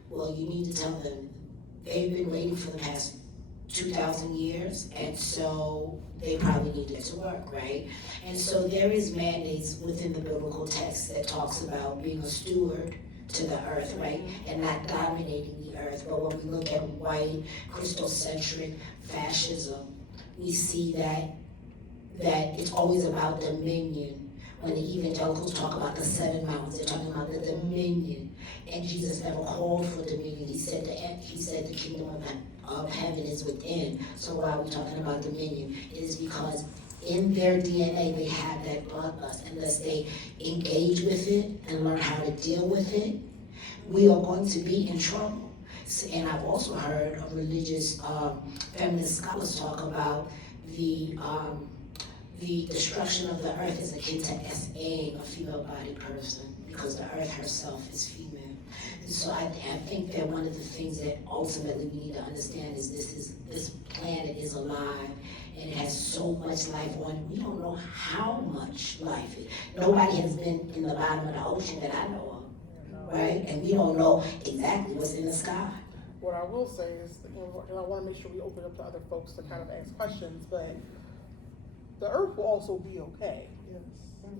well, you need to tell them they've been waiting for the past 2,000 years, and so they probably need to get to work, right? And so there is mandates within the biblical text that talks about being a steward to the earth, right? And not dominating the earth. But when we look at white, Christocentric fascism, we see that it's always about dominion. When the evangelicals talk about the 7 mountains, they're talking about the dominion. And Jesus never called for dominion. He said the kingdom of heaven is within. So why are we talking about dominion? It is because in their DNA they have that bloodlust. Unless they engage with it and learn how to deal with it, we are going to be in trouble. And I've also heard religious feminist scholars talk about the destruction of the earth is akin to SAing a female-bodied person because the earth herself is female. And so I think that one of the things that ultimately we need to understand is this planet is alive and it has so much life on it. We don't know how much life it. Nobody has been in the bottom of the ocean that I know of, right? And we don't know exactly what's in the sky. What I will say is, and I want to make sure we open up to other folks to kind of ask questions, but the earth will also be okay. Yes.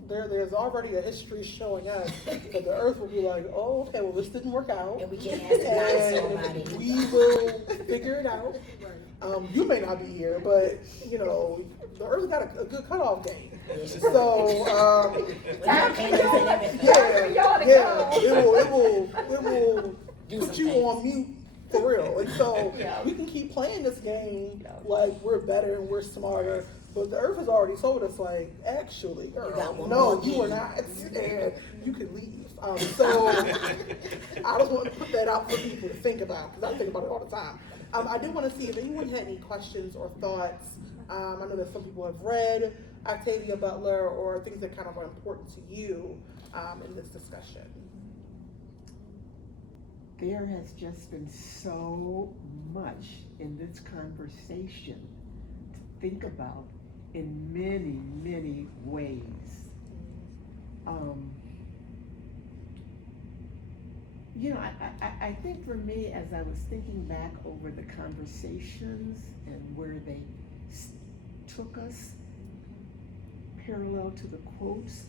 There's already a history showing us that the earth will be like, oh, okay, well, this didn't work out. And we can't ask the dinosaur about it. We will figure it out. You may not be here, but, the earth's got a good cutoff date. So, it will put you on mute for real. And so we can keep playing this game like we're better and we're smarter. But the earth has already told us, like, actually, girl, no, you are not. And you can leave. So I just want to put that out for people to think about, because I think about it all the time. I do want to see if anyone had any questions or thoughts. I know that some people have read Octavia Butler or things that kind of are important to you in this discussion. There has just been so much in this conversation to think about in many, many ways. I think for me, as I was thinking back over the conversations and where they took us, parallel to the quotes,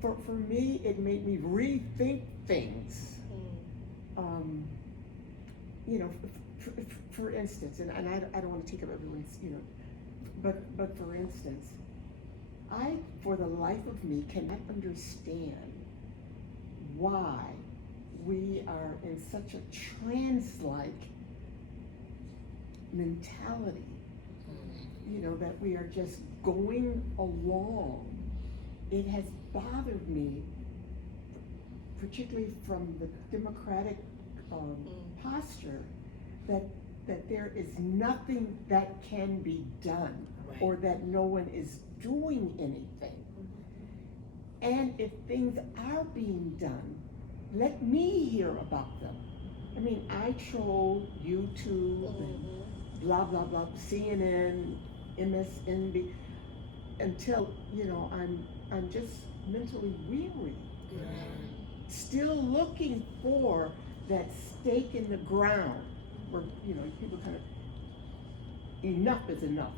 for me, it made me rethink things. For instance, and I don't want to take up everyone's, but for instance, I, for the life of me, cannot understand why we are in such a trans-like mentality, that we are just going along. It has bothered me, particularly from the Democratic posture, that there is nothing that can be done, or that no one is doing anything. And if things are being done, let me hear about them. I mean, I troll YouTube and blah, blah, blah, CNN, MSNB, until, I'm just mentally weary. Still looking for that stake in the ground where, people kind of, enough is enough.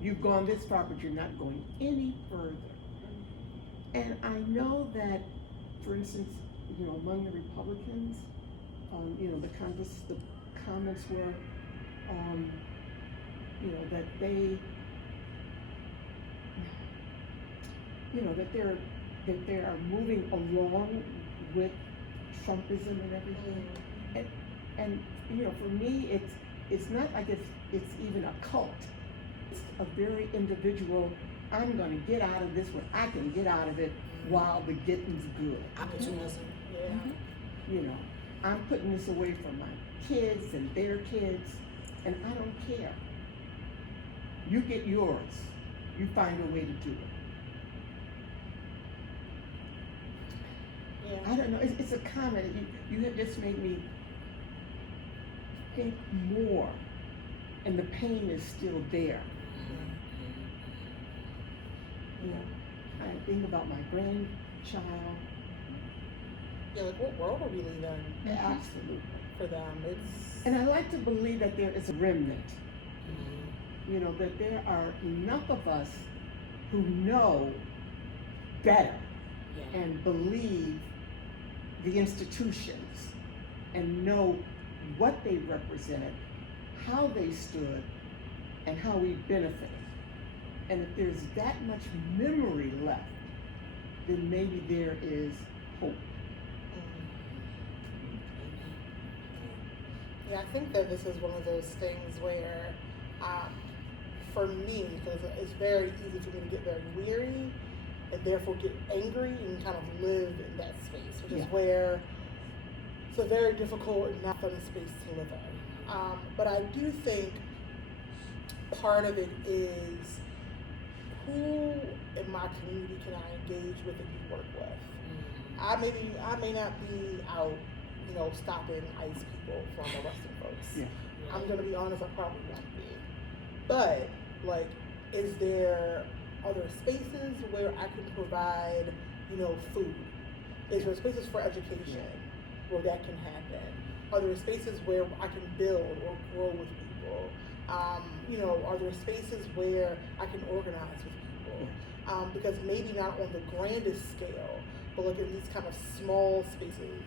You've gone this far, but you're not going any further. And I know that, for instance, among the Republicans, the comments were, that they, that they are moving along with Trumpism and everything. And, for me, it's not like it's even a cult. It's a very individual, I'm gonna get out of this what I can get out of it while the getting's good. Opportunism. Yeah. I'm putting this away from my kids and their kids, and I don't care. You get yours. You find a way to do it. Yeah. I don't know, it's a comment. You have just made me think more, and the pain is still there. I think about my grandchild. Yeah, like what world are we leaving Absolutely. for them? It's And I like to believe that there is a remnant. That there are enough of us who know better Yeah. and believe the institutions and know what they represented, how they stood, and how we benefited. And if there's that much memory left, then maybe there is hope. Yeah, I think that this is one of those things where, for me, because it's very easy for me to get very weary and therefore get angry and kind of live in that space, which is where it's a very difficult and not fun space to live in. But I do think part of it is who in my community can I engage with and work with. I may not be out, stopping ICE people from arresting folks. Yeah. I'm gonna be honest, I probably won't be. But are there spaces where I can provide, food? Is there spaces for education where that can happen? Are there spaces where I can build or grow with people? Are there spaces where I can organize with people? Because maybe not on the grandest scale, but in these kind of small spaces,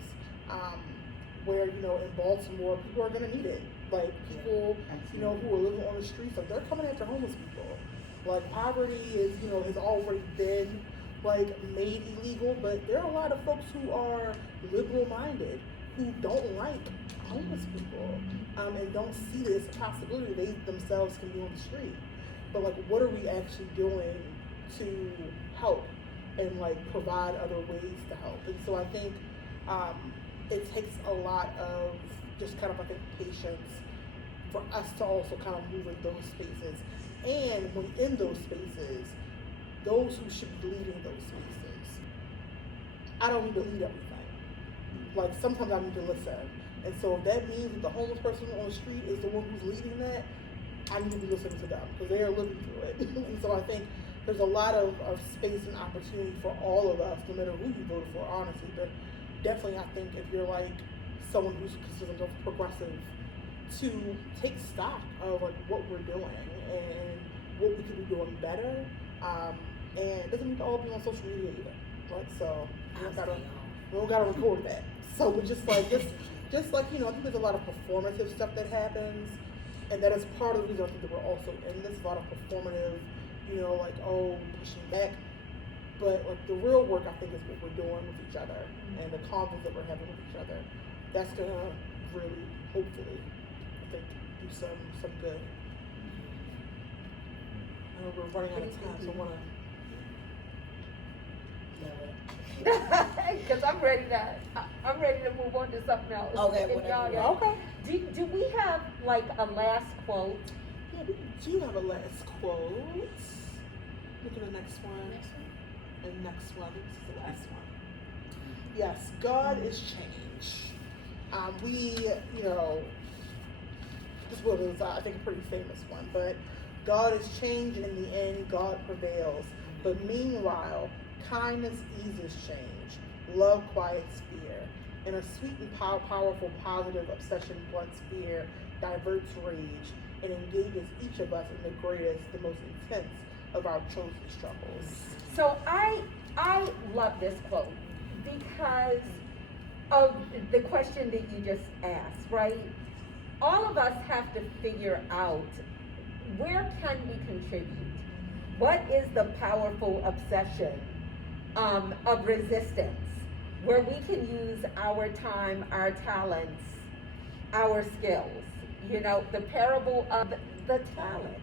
where, in Baltimore, people are gonna need it. People, who are living on the streets, they're coming after homeless people. Poverty is, has already been, made illegal, but there are a lot of folks who are liberal-minded, who don't like homeless people, and don't see this possibility they themselves can be on the street. But, what are we actually doing to help and, provide other ways to help? And so I think, it takes a lot of just kind of patience for us to also kind of move in those spaces. And when in those spaces, those who should be leading those spaces, I don't need to lead everything. Sometimes I need to listen. And so if that means that the homeless person on the street is the one who's leading that, I need to be listening to them because they are living through it. And so I think there's a lot of space and opportunity for all of us, no matter who you vote for, honestly. But definitely, I think if you're someone who's considered progressive, to take stock of what we're doing and what we could be doing better. And it doesn't need to all be on social media either. So we don't gotta record that. So we just I think there's a lot of performative stuff that happens, and that is part of the reason I think that we're also in this, a lot of performative, pushing back. But the real work, I think, is what we're doing with each other and the convos that we're having with each other. That's gonna really, hopefully, I think, do some good. I know we're running out of time, so I wanna. Because I'm ready to move on to something else. Okay, If whatever. y'all- Okay. Do we have a last quote? Yeah, we do have a last quote. Look at the next one. And next one. This is the last one. Yes, God is change. This one is, I think, a pretty famous one, but God is change, and in the end, God prevails. But meanwhile, kindness eases change, love quiets fear, and a sweet and powerful positive obsession blunts fear, diverts rage, and engages each of us in the greatest, the most intense of our chosen struggles. So I love this quote because of the question that you just asked, right? All of us have to figure out, where can we contribute? What is the powerful obsession of resistance where we can use our time, our talents, our skills. You know, the parable of the talents,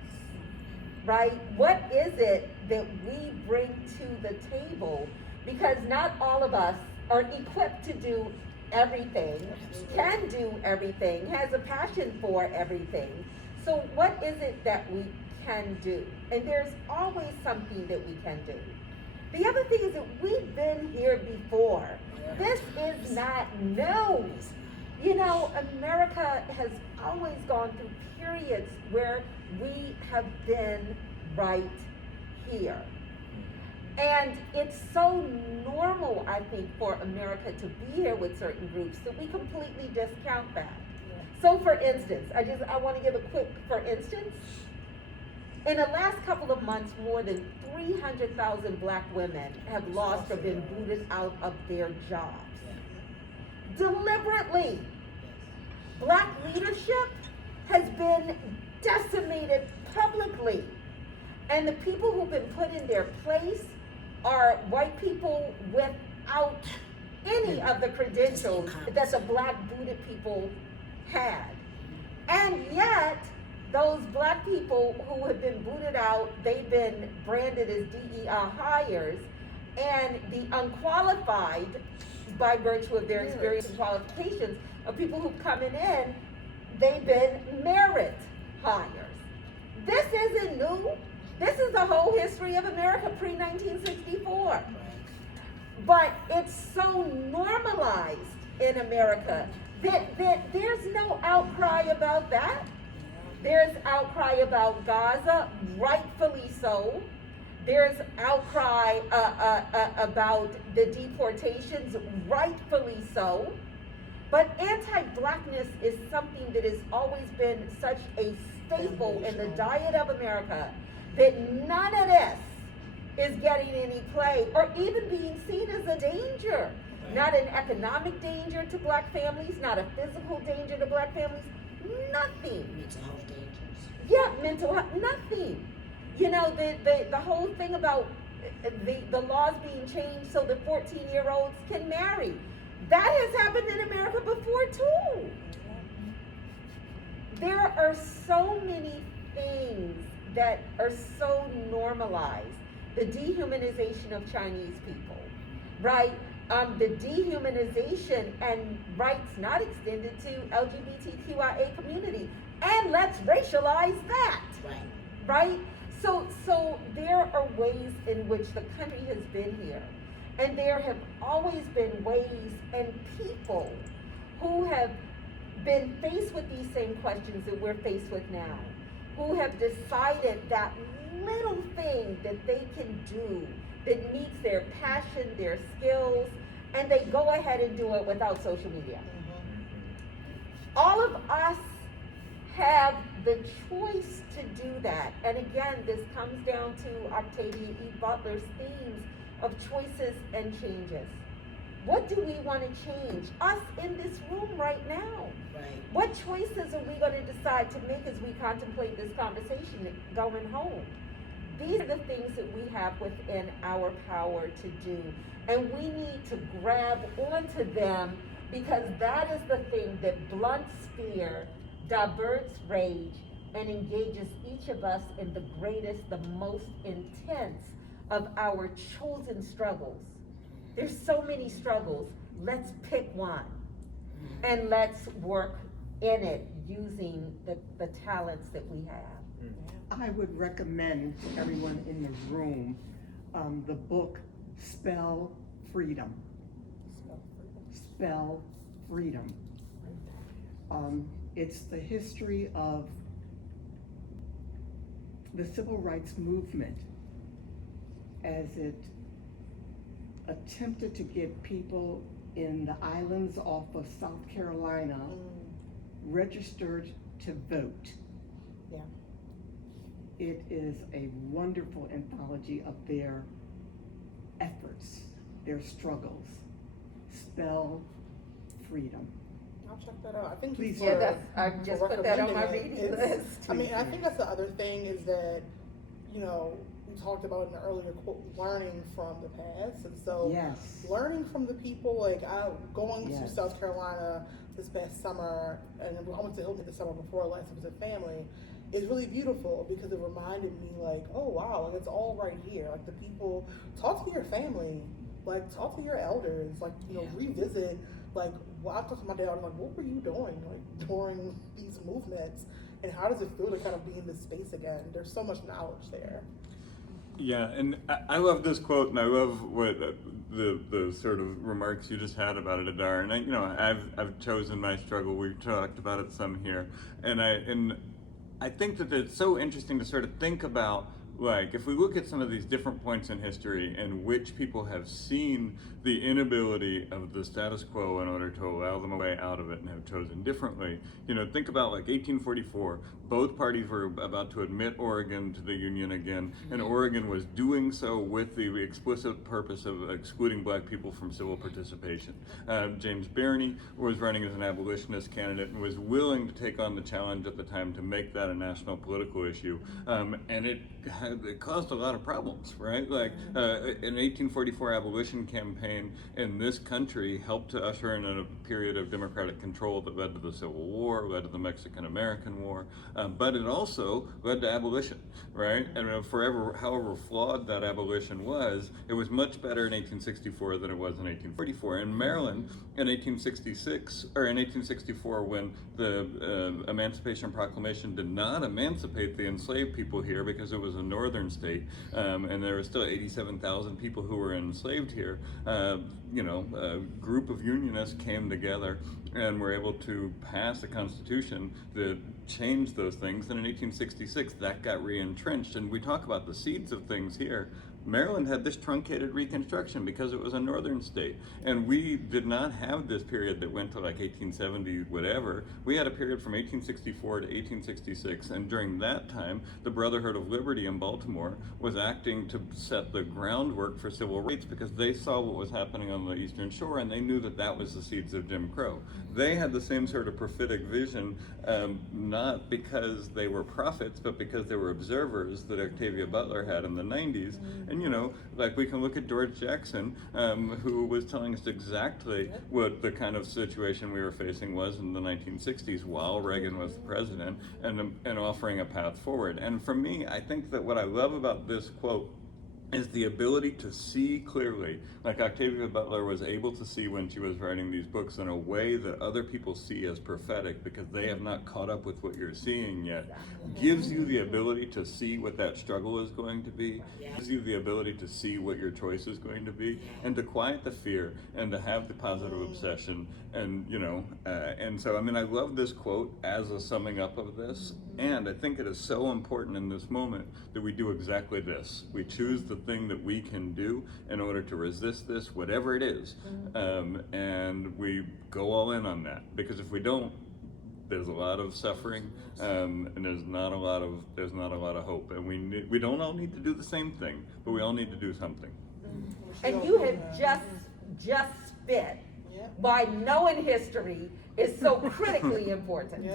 right? What is it that we bring to the table? Because not all of us are equipped to do everything, can do everything, has a passion for everything. So what is it that we can do? And there's always something that we can do. The other thing is that we've been here before. This is not new. You know, America has always gone through periods where we have been right here. And it's so normal, I think, for America to be here with certain groups that we completely discount that. So for instance, I want to give a quick for instance. In the last couple of months, more than 300,000 black women have lost or been booted out of their jobs. Deliberately. Black leadership has been decimated publicly. And the people who've been put in their place are white people without any of the credentials that the black booted people had. And yet, those black people who have been booted out, they've been branded as DEI hires, and the unqualified, by virtue of their experience and qualifications, of people who've coming in, they've been merit hires. This isn't new. This is the whole history of America pre-1964. But it's so normalized in America that there's no outcry about that. There's outcry about Gaza, rightfully so. There's outcry about the deportations, rightfully so. But anti-blackness is something that has always been such a staple in the diet of America that none of this is getting any play or even being seen as a danger. Not an economic danger to black families, not a physical danger to black families, nothing. Mental health dangers. Yeah, mental health, nothing. You know, the whole thing about the laws being changed so that 14-year-olds can marry. That has happened in America before too. There are so many things that are so normalized. The dehumanization of Chinese people, right? The dehumanization and rights not extended to LGBTQIA community. And let's racialize that, right? So there are ways in which the country has been here. And there have always been ways and people who have been faced with these same questions that we're faced with now, who have decided that little thing that they can do that meets their passion, their skills, and they go ahead and do it without social media. All of us have the choice to do that. And again, this comes down to Octavia Butler's themes of choices and changes. What do we want to change? Us in this room right now. Right. What choices are we going to decide to make as we contemplate this conversation going home? These are the things that we have within our power to do. And we need to grab onto them because that is the thing that blunts fear, diverts rage, and engages each of us in the greatest, the most intense of our chosen struggles. There's so many struggles. Let's pick one and let's work in it using the talents that we have. I would recommend to everyone in the room the book Spell Freedom. Spell Freedom. It's the history of the civil rights movement as it attempted to get people in the islands off of South Carolina registered to vote. Yeah. It is a wonderful anthology of their efforts, their struggles. Spell Freedom. I'll check that out. I think Please for- Yeah, that's, I just for put that on my recommending reading it. list. I mean, I think that's the other thing is that, you know, we talked about in the earlier quote, learning from the past. And so Yes. learning from the people, like I going to Yes. South Carolina this past summer, and I went to Hilton the summer before last to visit family, is really beautiful because it reminded me like, oh wow, like it's all right here. Like the people, talk to your family, like talk to your elders, like, you know, revisit, like, well, I talked to my dad, I'm like, what were you doing like during these movements? And how does it feel to kind of be in this space again? There's so much knowledge there. Yeah, and I love this quote, and I love what the sort of remarks you just had about it, Adar. And I've chosen my struggle. We've talked about it some here, and I think that it's so interesting to sort of think about, like, if we look at some of these different points in history in which people have seen the inability of the status quo in order to allow them a way out of it and have chosen differently. You know, think about like 1844, both parties were about to admit Oregon to the Union again, and Oregon was doing so with the explicit purpose of excluding black people from civil participation. James Barney was running as an abolitionist candidate and was willing to take on the challenge at the time to make that a national political issue, and it caused a lot of problems, right? Like an 1844 abolition campaign in this country helped to usher in a period of democratic control that led to the Civil War, led to the Mexican-American War, but it also led to abolition, right? And however flawed that abolition was, it was much better in 1864 than it was in 1844. In Maryland, in 1866, or in 1864, when the Emancipation Proclamation did not emancipate the enslaved people here because it was a northern state, and there were still 87,000 people who were enslaved here, a group of unionists came together and were able to pass a constitution that changed those things. And in 1866, that got re-entrenched. And we talk about the seeds of things here. Maryland had this truncated Reconstruction because it was a northern state. And we did not have this period that went to like 1870 whatever. We had a period from 1864 to 1866, and during that time, the Brotherhood of Liberty in Baltimore was acting to set the groundwork for civil rights because they saw what was happening on the Eastern Shore, and they knew that that was the seeds of Jim Crow. They had the same sort of prophetic vision, not because they were prophets, but because they were observers that Octavia Butler had in the 90s. And like we can look at George Jackson, who was telling us exactly what the kind of situation we were facing was in the 1960s while Reagan was the president, and offering a path forward. And for me, I think that what I love about this quote is the ability to see clearly, like Octavia Butler was able to see when she was writing these books in a way that other people see as prophetic because they have not caught up with what you're seeing yet. Gives you the ability to see what that struggle is going to be, gives you the ability to see what your choice is going to be, and to quiet the fear and to have the positive obsession. And so, I mean, I love this quote as a summing up of this, and I think it is so important in this moment that we do exactly this. We choose the thing that we can do in order to resist this, whatever it is, and we go all in on that. Because if we don't, there's a lot of suffering, and there's not a lot of hope. And we don't all need to do the same thing, but we all need to do something. And you have just spit why knowing history is so critically important.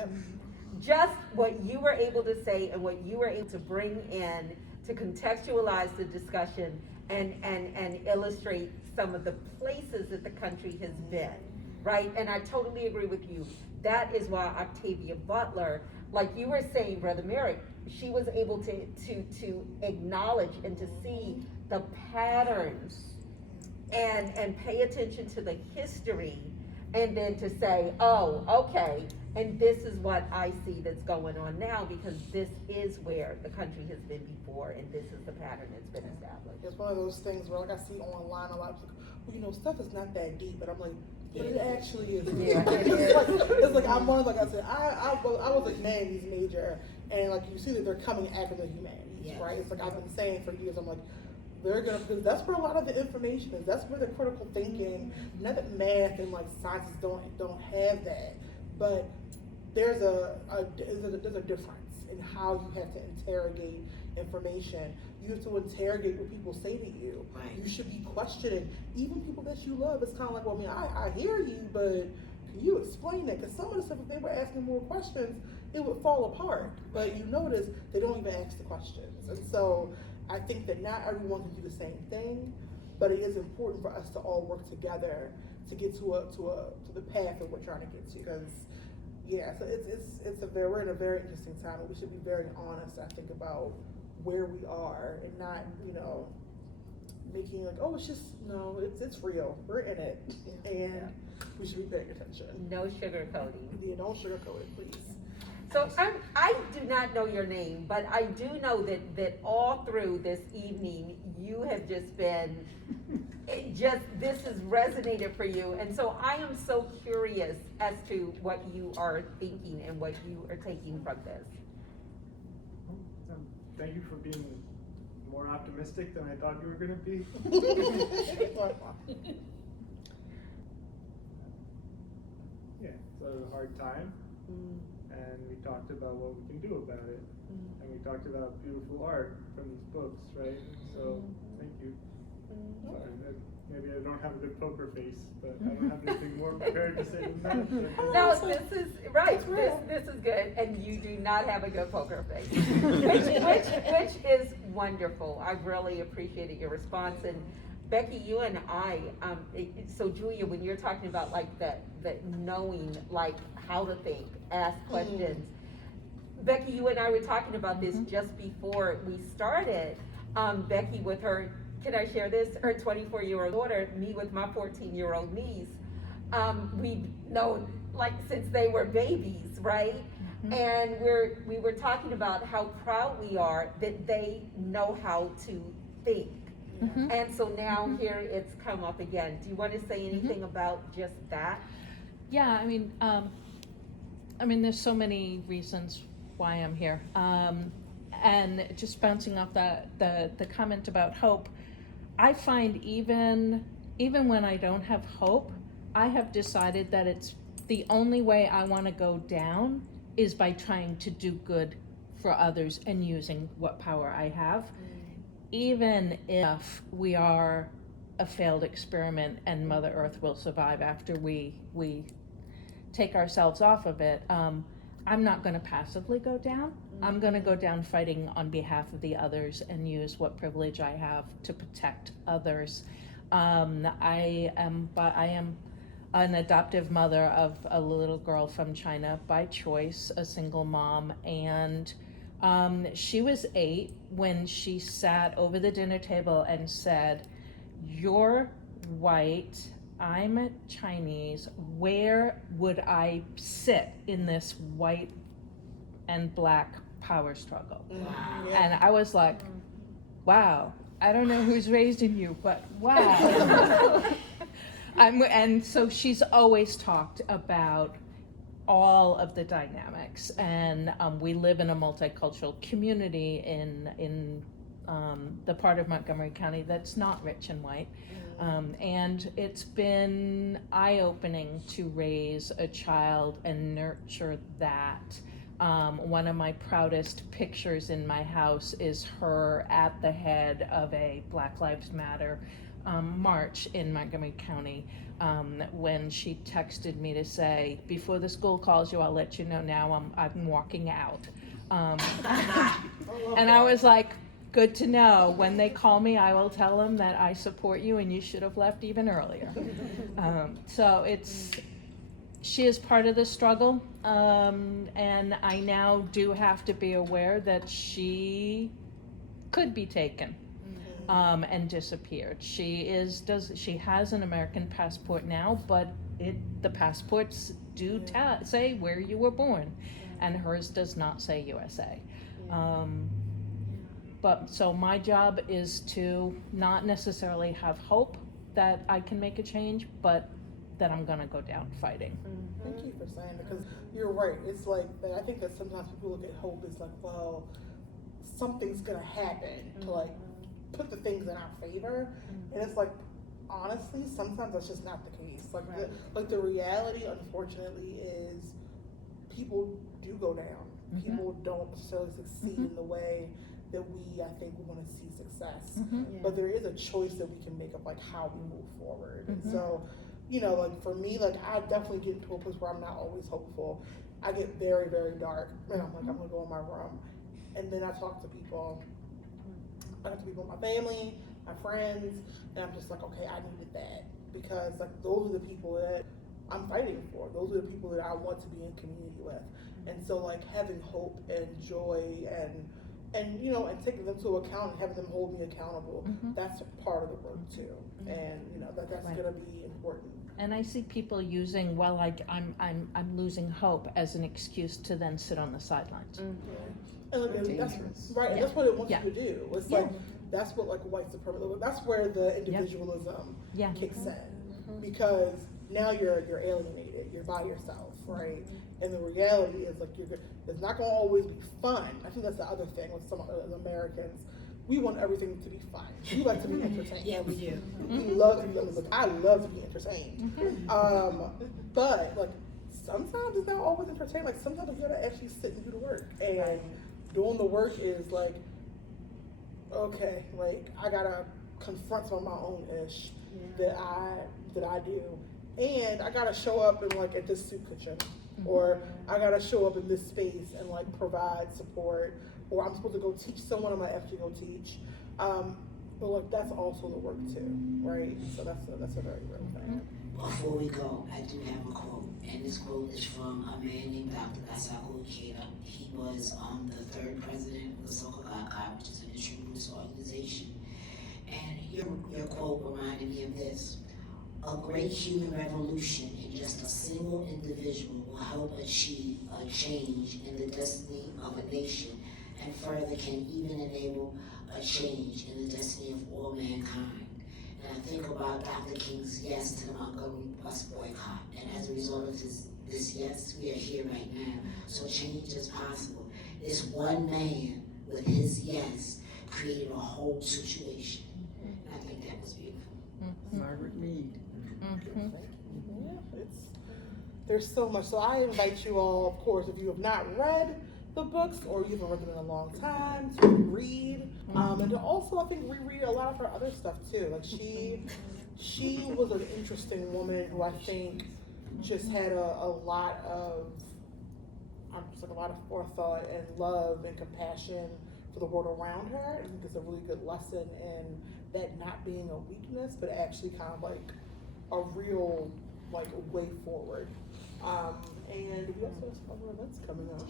Just what you were able to say and what you were able to bring in to contextualize the discussion and illustrate some of the places that the country has been, right? And I totally agree with you. That is why Octavia Butler, like you were saying, Brother Merrick, she was able to acknowledge and to see the patterns and pay attention to the history, and then to say, oh, okay, and this is what I see that's going on now, because this is where the country has been before, and this is the pattern that's been established. It's one of those things where, like, I see online a lot of people, well, stuff is not that deep, but I'm like, but it actually is. It's like I'm one, like I said, I was a humanities major, and like you see that they're coming after the humanities, right? It's like I've been saying for years, I'm like, they're gonna, because that's where a lot of the information is. That's where the critical thinking, not that math and like sciences don't have that, but there's a difference in how you have to interrogate information. You have to interrogate what people say to you. Right. You should be questioning even people that you love. It's kind of like, well, I mean, I hear you, but can you explain that? Because some of the stuff, if they were asking more questions, it would fall apart. But you notice they don't even ask the questions, and so I think that not everyone can do the same thing, but it is important for us to all work together to get to the path that we're trying to get to. Because yeah, so we're in a very interesting time, and we should be very honest, I think, about where we are, and not, making like, oh, it's real. We're in it, and we should be paying attention. No sugarcoating. Yeah, don't sugarcoat it, please. So I do not know your name, but I do know that all through this evening, you have just been, this has resonated for you. And so I am so curious as to what you are thinking and what you are taking from this. Thank you for being more optimistic than I thought you were going to be. Yeah, it's a hard time, and we talked about what we can do about it, and we talked about beautiful art from these books, right? So, thank you. Sorry, maybe I don't have a good poker face, but I don't have anything more prepared to say than that. No, this is, right, this is good, and you do not have a good poker face, which is wonderful. I really appreciated your response, and Becky, you and I, so Julia, when you're talking about like that knowing like how to think, ask questions, Becky, you and I were talking about this just before we started. Becky with her, can I share this? Her 24-year-old daughter, me with my 14-year-old niece. We've known like since they were babies, right? And we were talking about how proud we are that they know how to think. And so now here it's come up again. Do you want to say anything about just that? Yeah, I mean, there's so many reasons why I'm here. And just bouncing off the comment about hope, I find even when I don't have hope, I have decided that it's the only way I want to go down is by trying to do good for others and using what power I have. Even if we are a failed experiment and Mother Earth will survive after we take ourselves off of it, I'm not going to passively go down. I'm going to go down fighting on behalf of the others and use what privilege I have to protect others. I am an adoptive mother of a little girl from China by choice, a single mom, and she was 8 when she sat over the dinner table and said, "You're white, I'm Chinese, where would I sit in this white and black power struggle?" And I was like, wow, I don't know who's raising you, but wow. And so she's always talked about all of the dynamics, and we live in a multicultural community in the part of Montgomery County that's not rich and white. And it's been eye-opening to raise a child and nurture that. One of my proudest pictures in my house is her at the head of a Black Lives Matter march in Montgomery County, when she texted me to say, "Before the school calls you, I'll let you know now I'm walking out." And I was like, good to know. When they call me, I will tell them that I support you and you should have left even earlier. So she is part of the struggle, and I now do have to be aware that she could be taken and disappeared. She has an American passport now, but the passports do say where you were born, and hers does not say USA. But so my job is to not necessarily have hope that I can make a change, but that I'm gonna go down fighting. Thank you for saying that, because you're right. It's like, I think that sometimes people look at hope as like, well, something's gonna happen to like put the things in our favor, and it's like, honestly, sometimes that's just not the case. Like the reality, unfortunately, is people do go down. People don't necessarily succeed in the way that I think we want to see success. But there is a choice that we can make of like how we move forward. And so, like for me, like I definitely get into a place where I'm not always hopeful. I get very, very dark, and I'm like, I'm gonna go in my room, and then I talk to people, I got to be with my family, my friends, and I'm just like, okay, I needed that because like those are the people that I'm fighting for. Those are the people that I want to be in community with. And so like having hope and joy and you know, and taking them to account and having them hold me accountable, that's a part of the work too. And you know, that's Right. gonna be important. And I see people using, well, like, I'm losing hope as an excuse to then sit on the sidelines. And that's Dangerous. right, and Yeah. that's what it wants Yeah. you to do. It's Yeah. like that's what like white supremacy. That's where the individualism Yeah. kicks in because now you're alienated. You're by yourself, right? And the reality is like it's not gonna always be fun. I think that's the other thing with some Americans. We want everything to be fun. We like to be entertained. Yeah, we do. We love to be entertained. I love to be entertained. But like sometimes it's not always entertained. Like sometimes you gotta actually sit and do the work. And doing the work is like, okay, like I gotta confront some of my own ish that I do. And I gotta show up in like at this soup kitchen. Or I gotta show up in this space and like provide support. Or I'm supposed to go teach someone, I might actually go teach. But like that's also the work too, right? So that's a very real thing. Before we go, I do have a quote, and this quote is from a man named Dr. Gasaku Ikeda. He was the third president of the Soka, which is an extremely organization. And your quote reminded me of this. A great human revolution in just a single individual will help achieve a change in the destiny of a nation, and further can even enable a change in the destiny of all mankind. And I think about Dr. King's yes to the Montgomery bus boycott, and as a result of this yes, we are here right now. So change is possible. This one man with his yes created a whole situation. And I think that was beautiful. Margaret Mead. Yeah, there's so much. So I invite you all, of course, if you have not read the books or you haven't read them in a long time, to read. And to also, I think, reread a lot of her other stuff too. Like she was an interesting woman who I think just had a lot of, just like a lot of forethought and love and compassion for the world around her. I think it's a really good lesson in that not being a weakness, but actually kind of like a real like way forward. And we also have some other events coming up.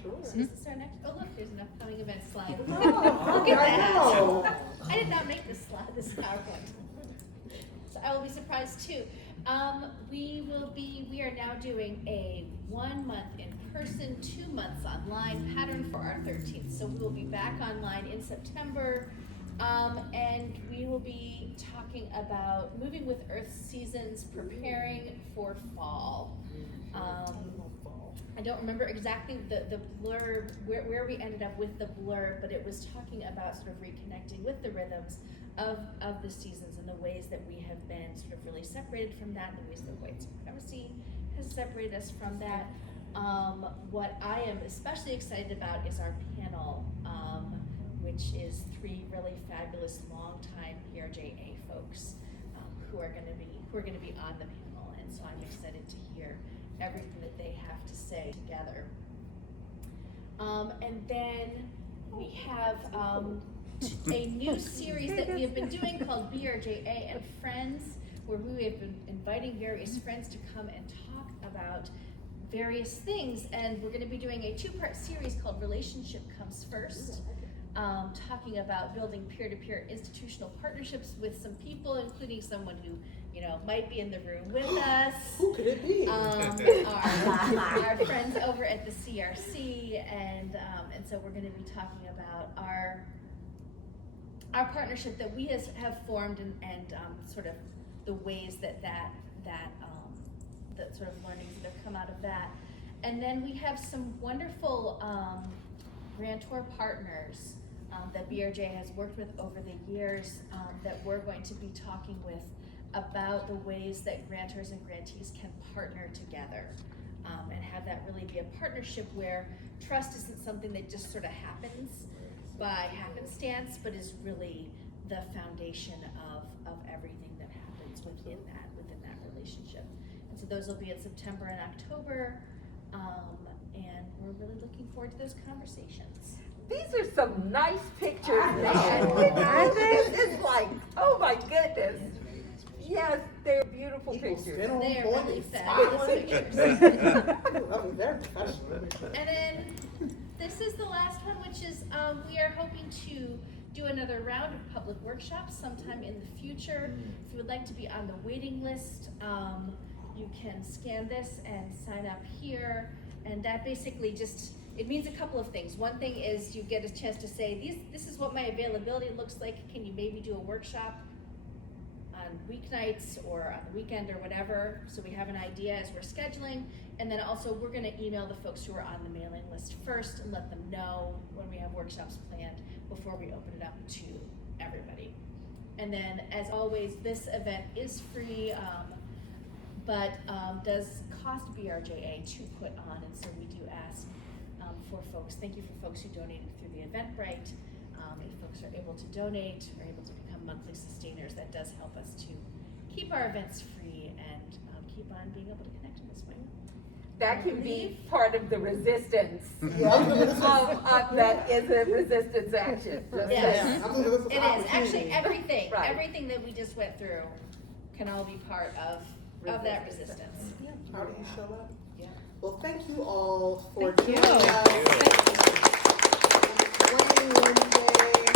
Sure. So is this our next? Oh, look, there's an upcoming event slide. Oh, Look at I that. know. I did not make this slide, this PowerPoint. So I will be surprised too. We are now doing a 1 month in person, 2 months online pattern for our 13th. So we will be back online in September. And we will be talking about moving with Earth seasons, preparing for fall. I don't remember exactly the blurb, where we ended up with the blurb, but it was talking about sort of reconnecting with the rhythms of the seasons and the ways that we have been sort of really separated from that, the ways that white supremacy has separated us from that. What I am especially excited about is our panel, which is 3 really fabulous longtime PRJA folks who are going to be on the panel, and so I'm excited to hear everything that they have to say together. And then we have a new series that we have been doing called BRJA and Friends, where we have been inviting various friends to come and talk about various things, and we're going to be doing a 2-part series called Relationship Comes First. Talking about building peer-to-peer institutional partnerships with some people, including someone who, might be in the room with us. Who could it be? Our friends over at the CRC, and so we're going to be talking about our partnership that we have formed, and sort of the ways that sort of learnings that have come out of that. And then we have some wonderful grantor partners that BRJ has worked with over the years, that we're going to be talking with about the ways that grantors and grantees can partner together, and have that really be a partnership where trust isn't something that just sort of happens by happenstance, but is really the foundation of everything that happens within that relationship. And so those will be in September and October, and we're really looking forward to those conversations. these are some nice pictures, man. This is like, oh my goodness. Yes, they're beautiful Equals pictures. spin on They are point really and fabulous spot. pictures. I mean, very professional. And then this is the last one, which is we are hoping to do another round of public workshops sometime in the future. If you would like to be on the waiting list, you can scan this and sign up here. And that basically just, it means a couple of things. One thing is you get a chance to say, this is what my availability looks like. Can you maybe do a workshop on weeknights or on the weekend or whatever, so we have an idea as we're scheduling. And then also we're gonna email the folks who are on the mailing list first and let them know when we have workshops planned before we open it up to everybody. And then, as always, this event is free, but does cost BRJA to put on, and so we do ask for folks, thank you for folks who donated through the Eventbrite. If folks are able to donate, or able to become monthly sustainers, that does help us to keep our events free and keep on being able to connect in this way. That can be part of the resistance. Yeah. That is a resistance action. Just Yes. saying. It is, actually, everything, Right. everything that we just went through can all be part of that resistance. How do you show up? Yeah. Well, thank you all for Thank you. joining us. Rainy Wednesday.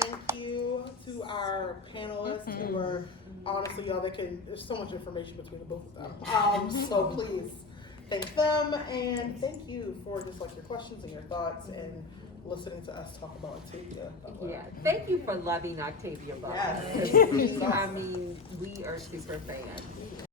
Thank you to our panelists who are, honestly, y'all, there's so much information between the both of them. So please thank them, and thank you for just like your questions and your thoughts and listening to us talk about Octavia Butler. Yeah, thank you for loving Octavia Butler. Yes. I mean, we are super fans.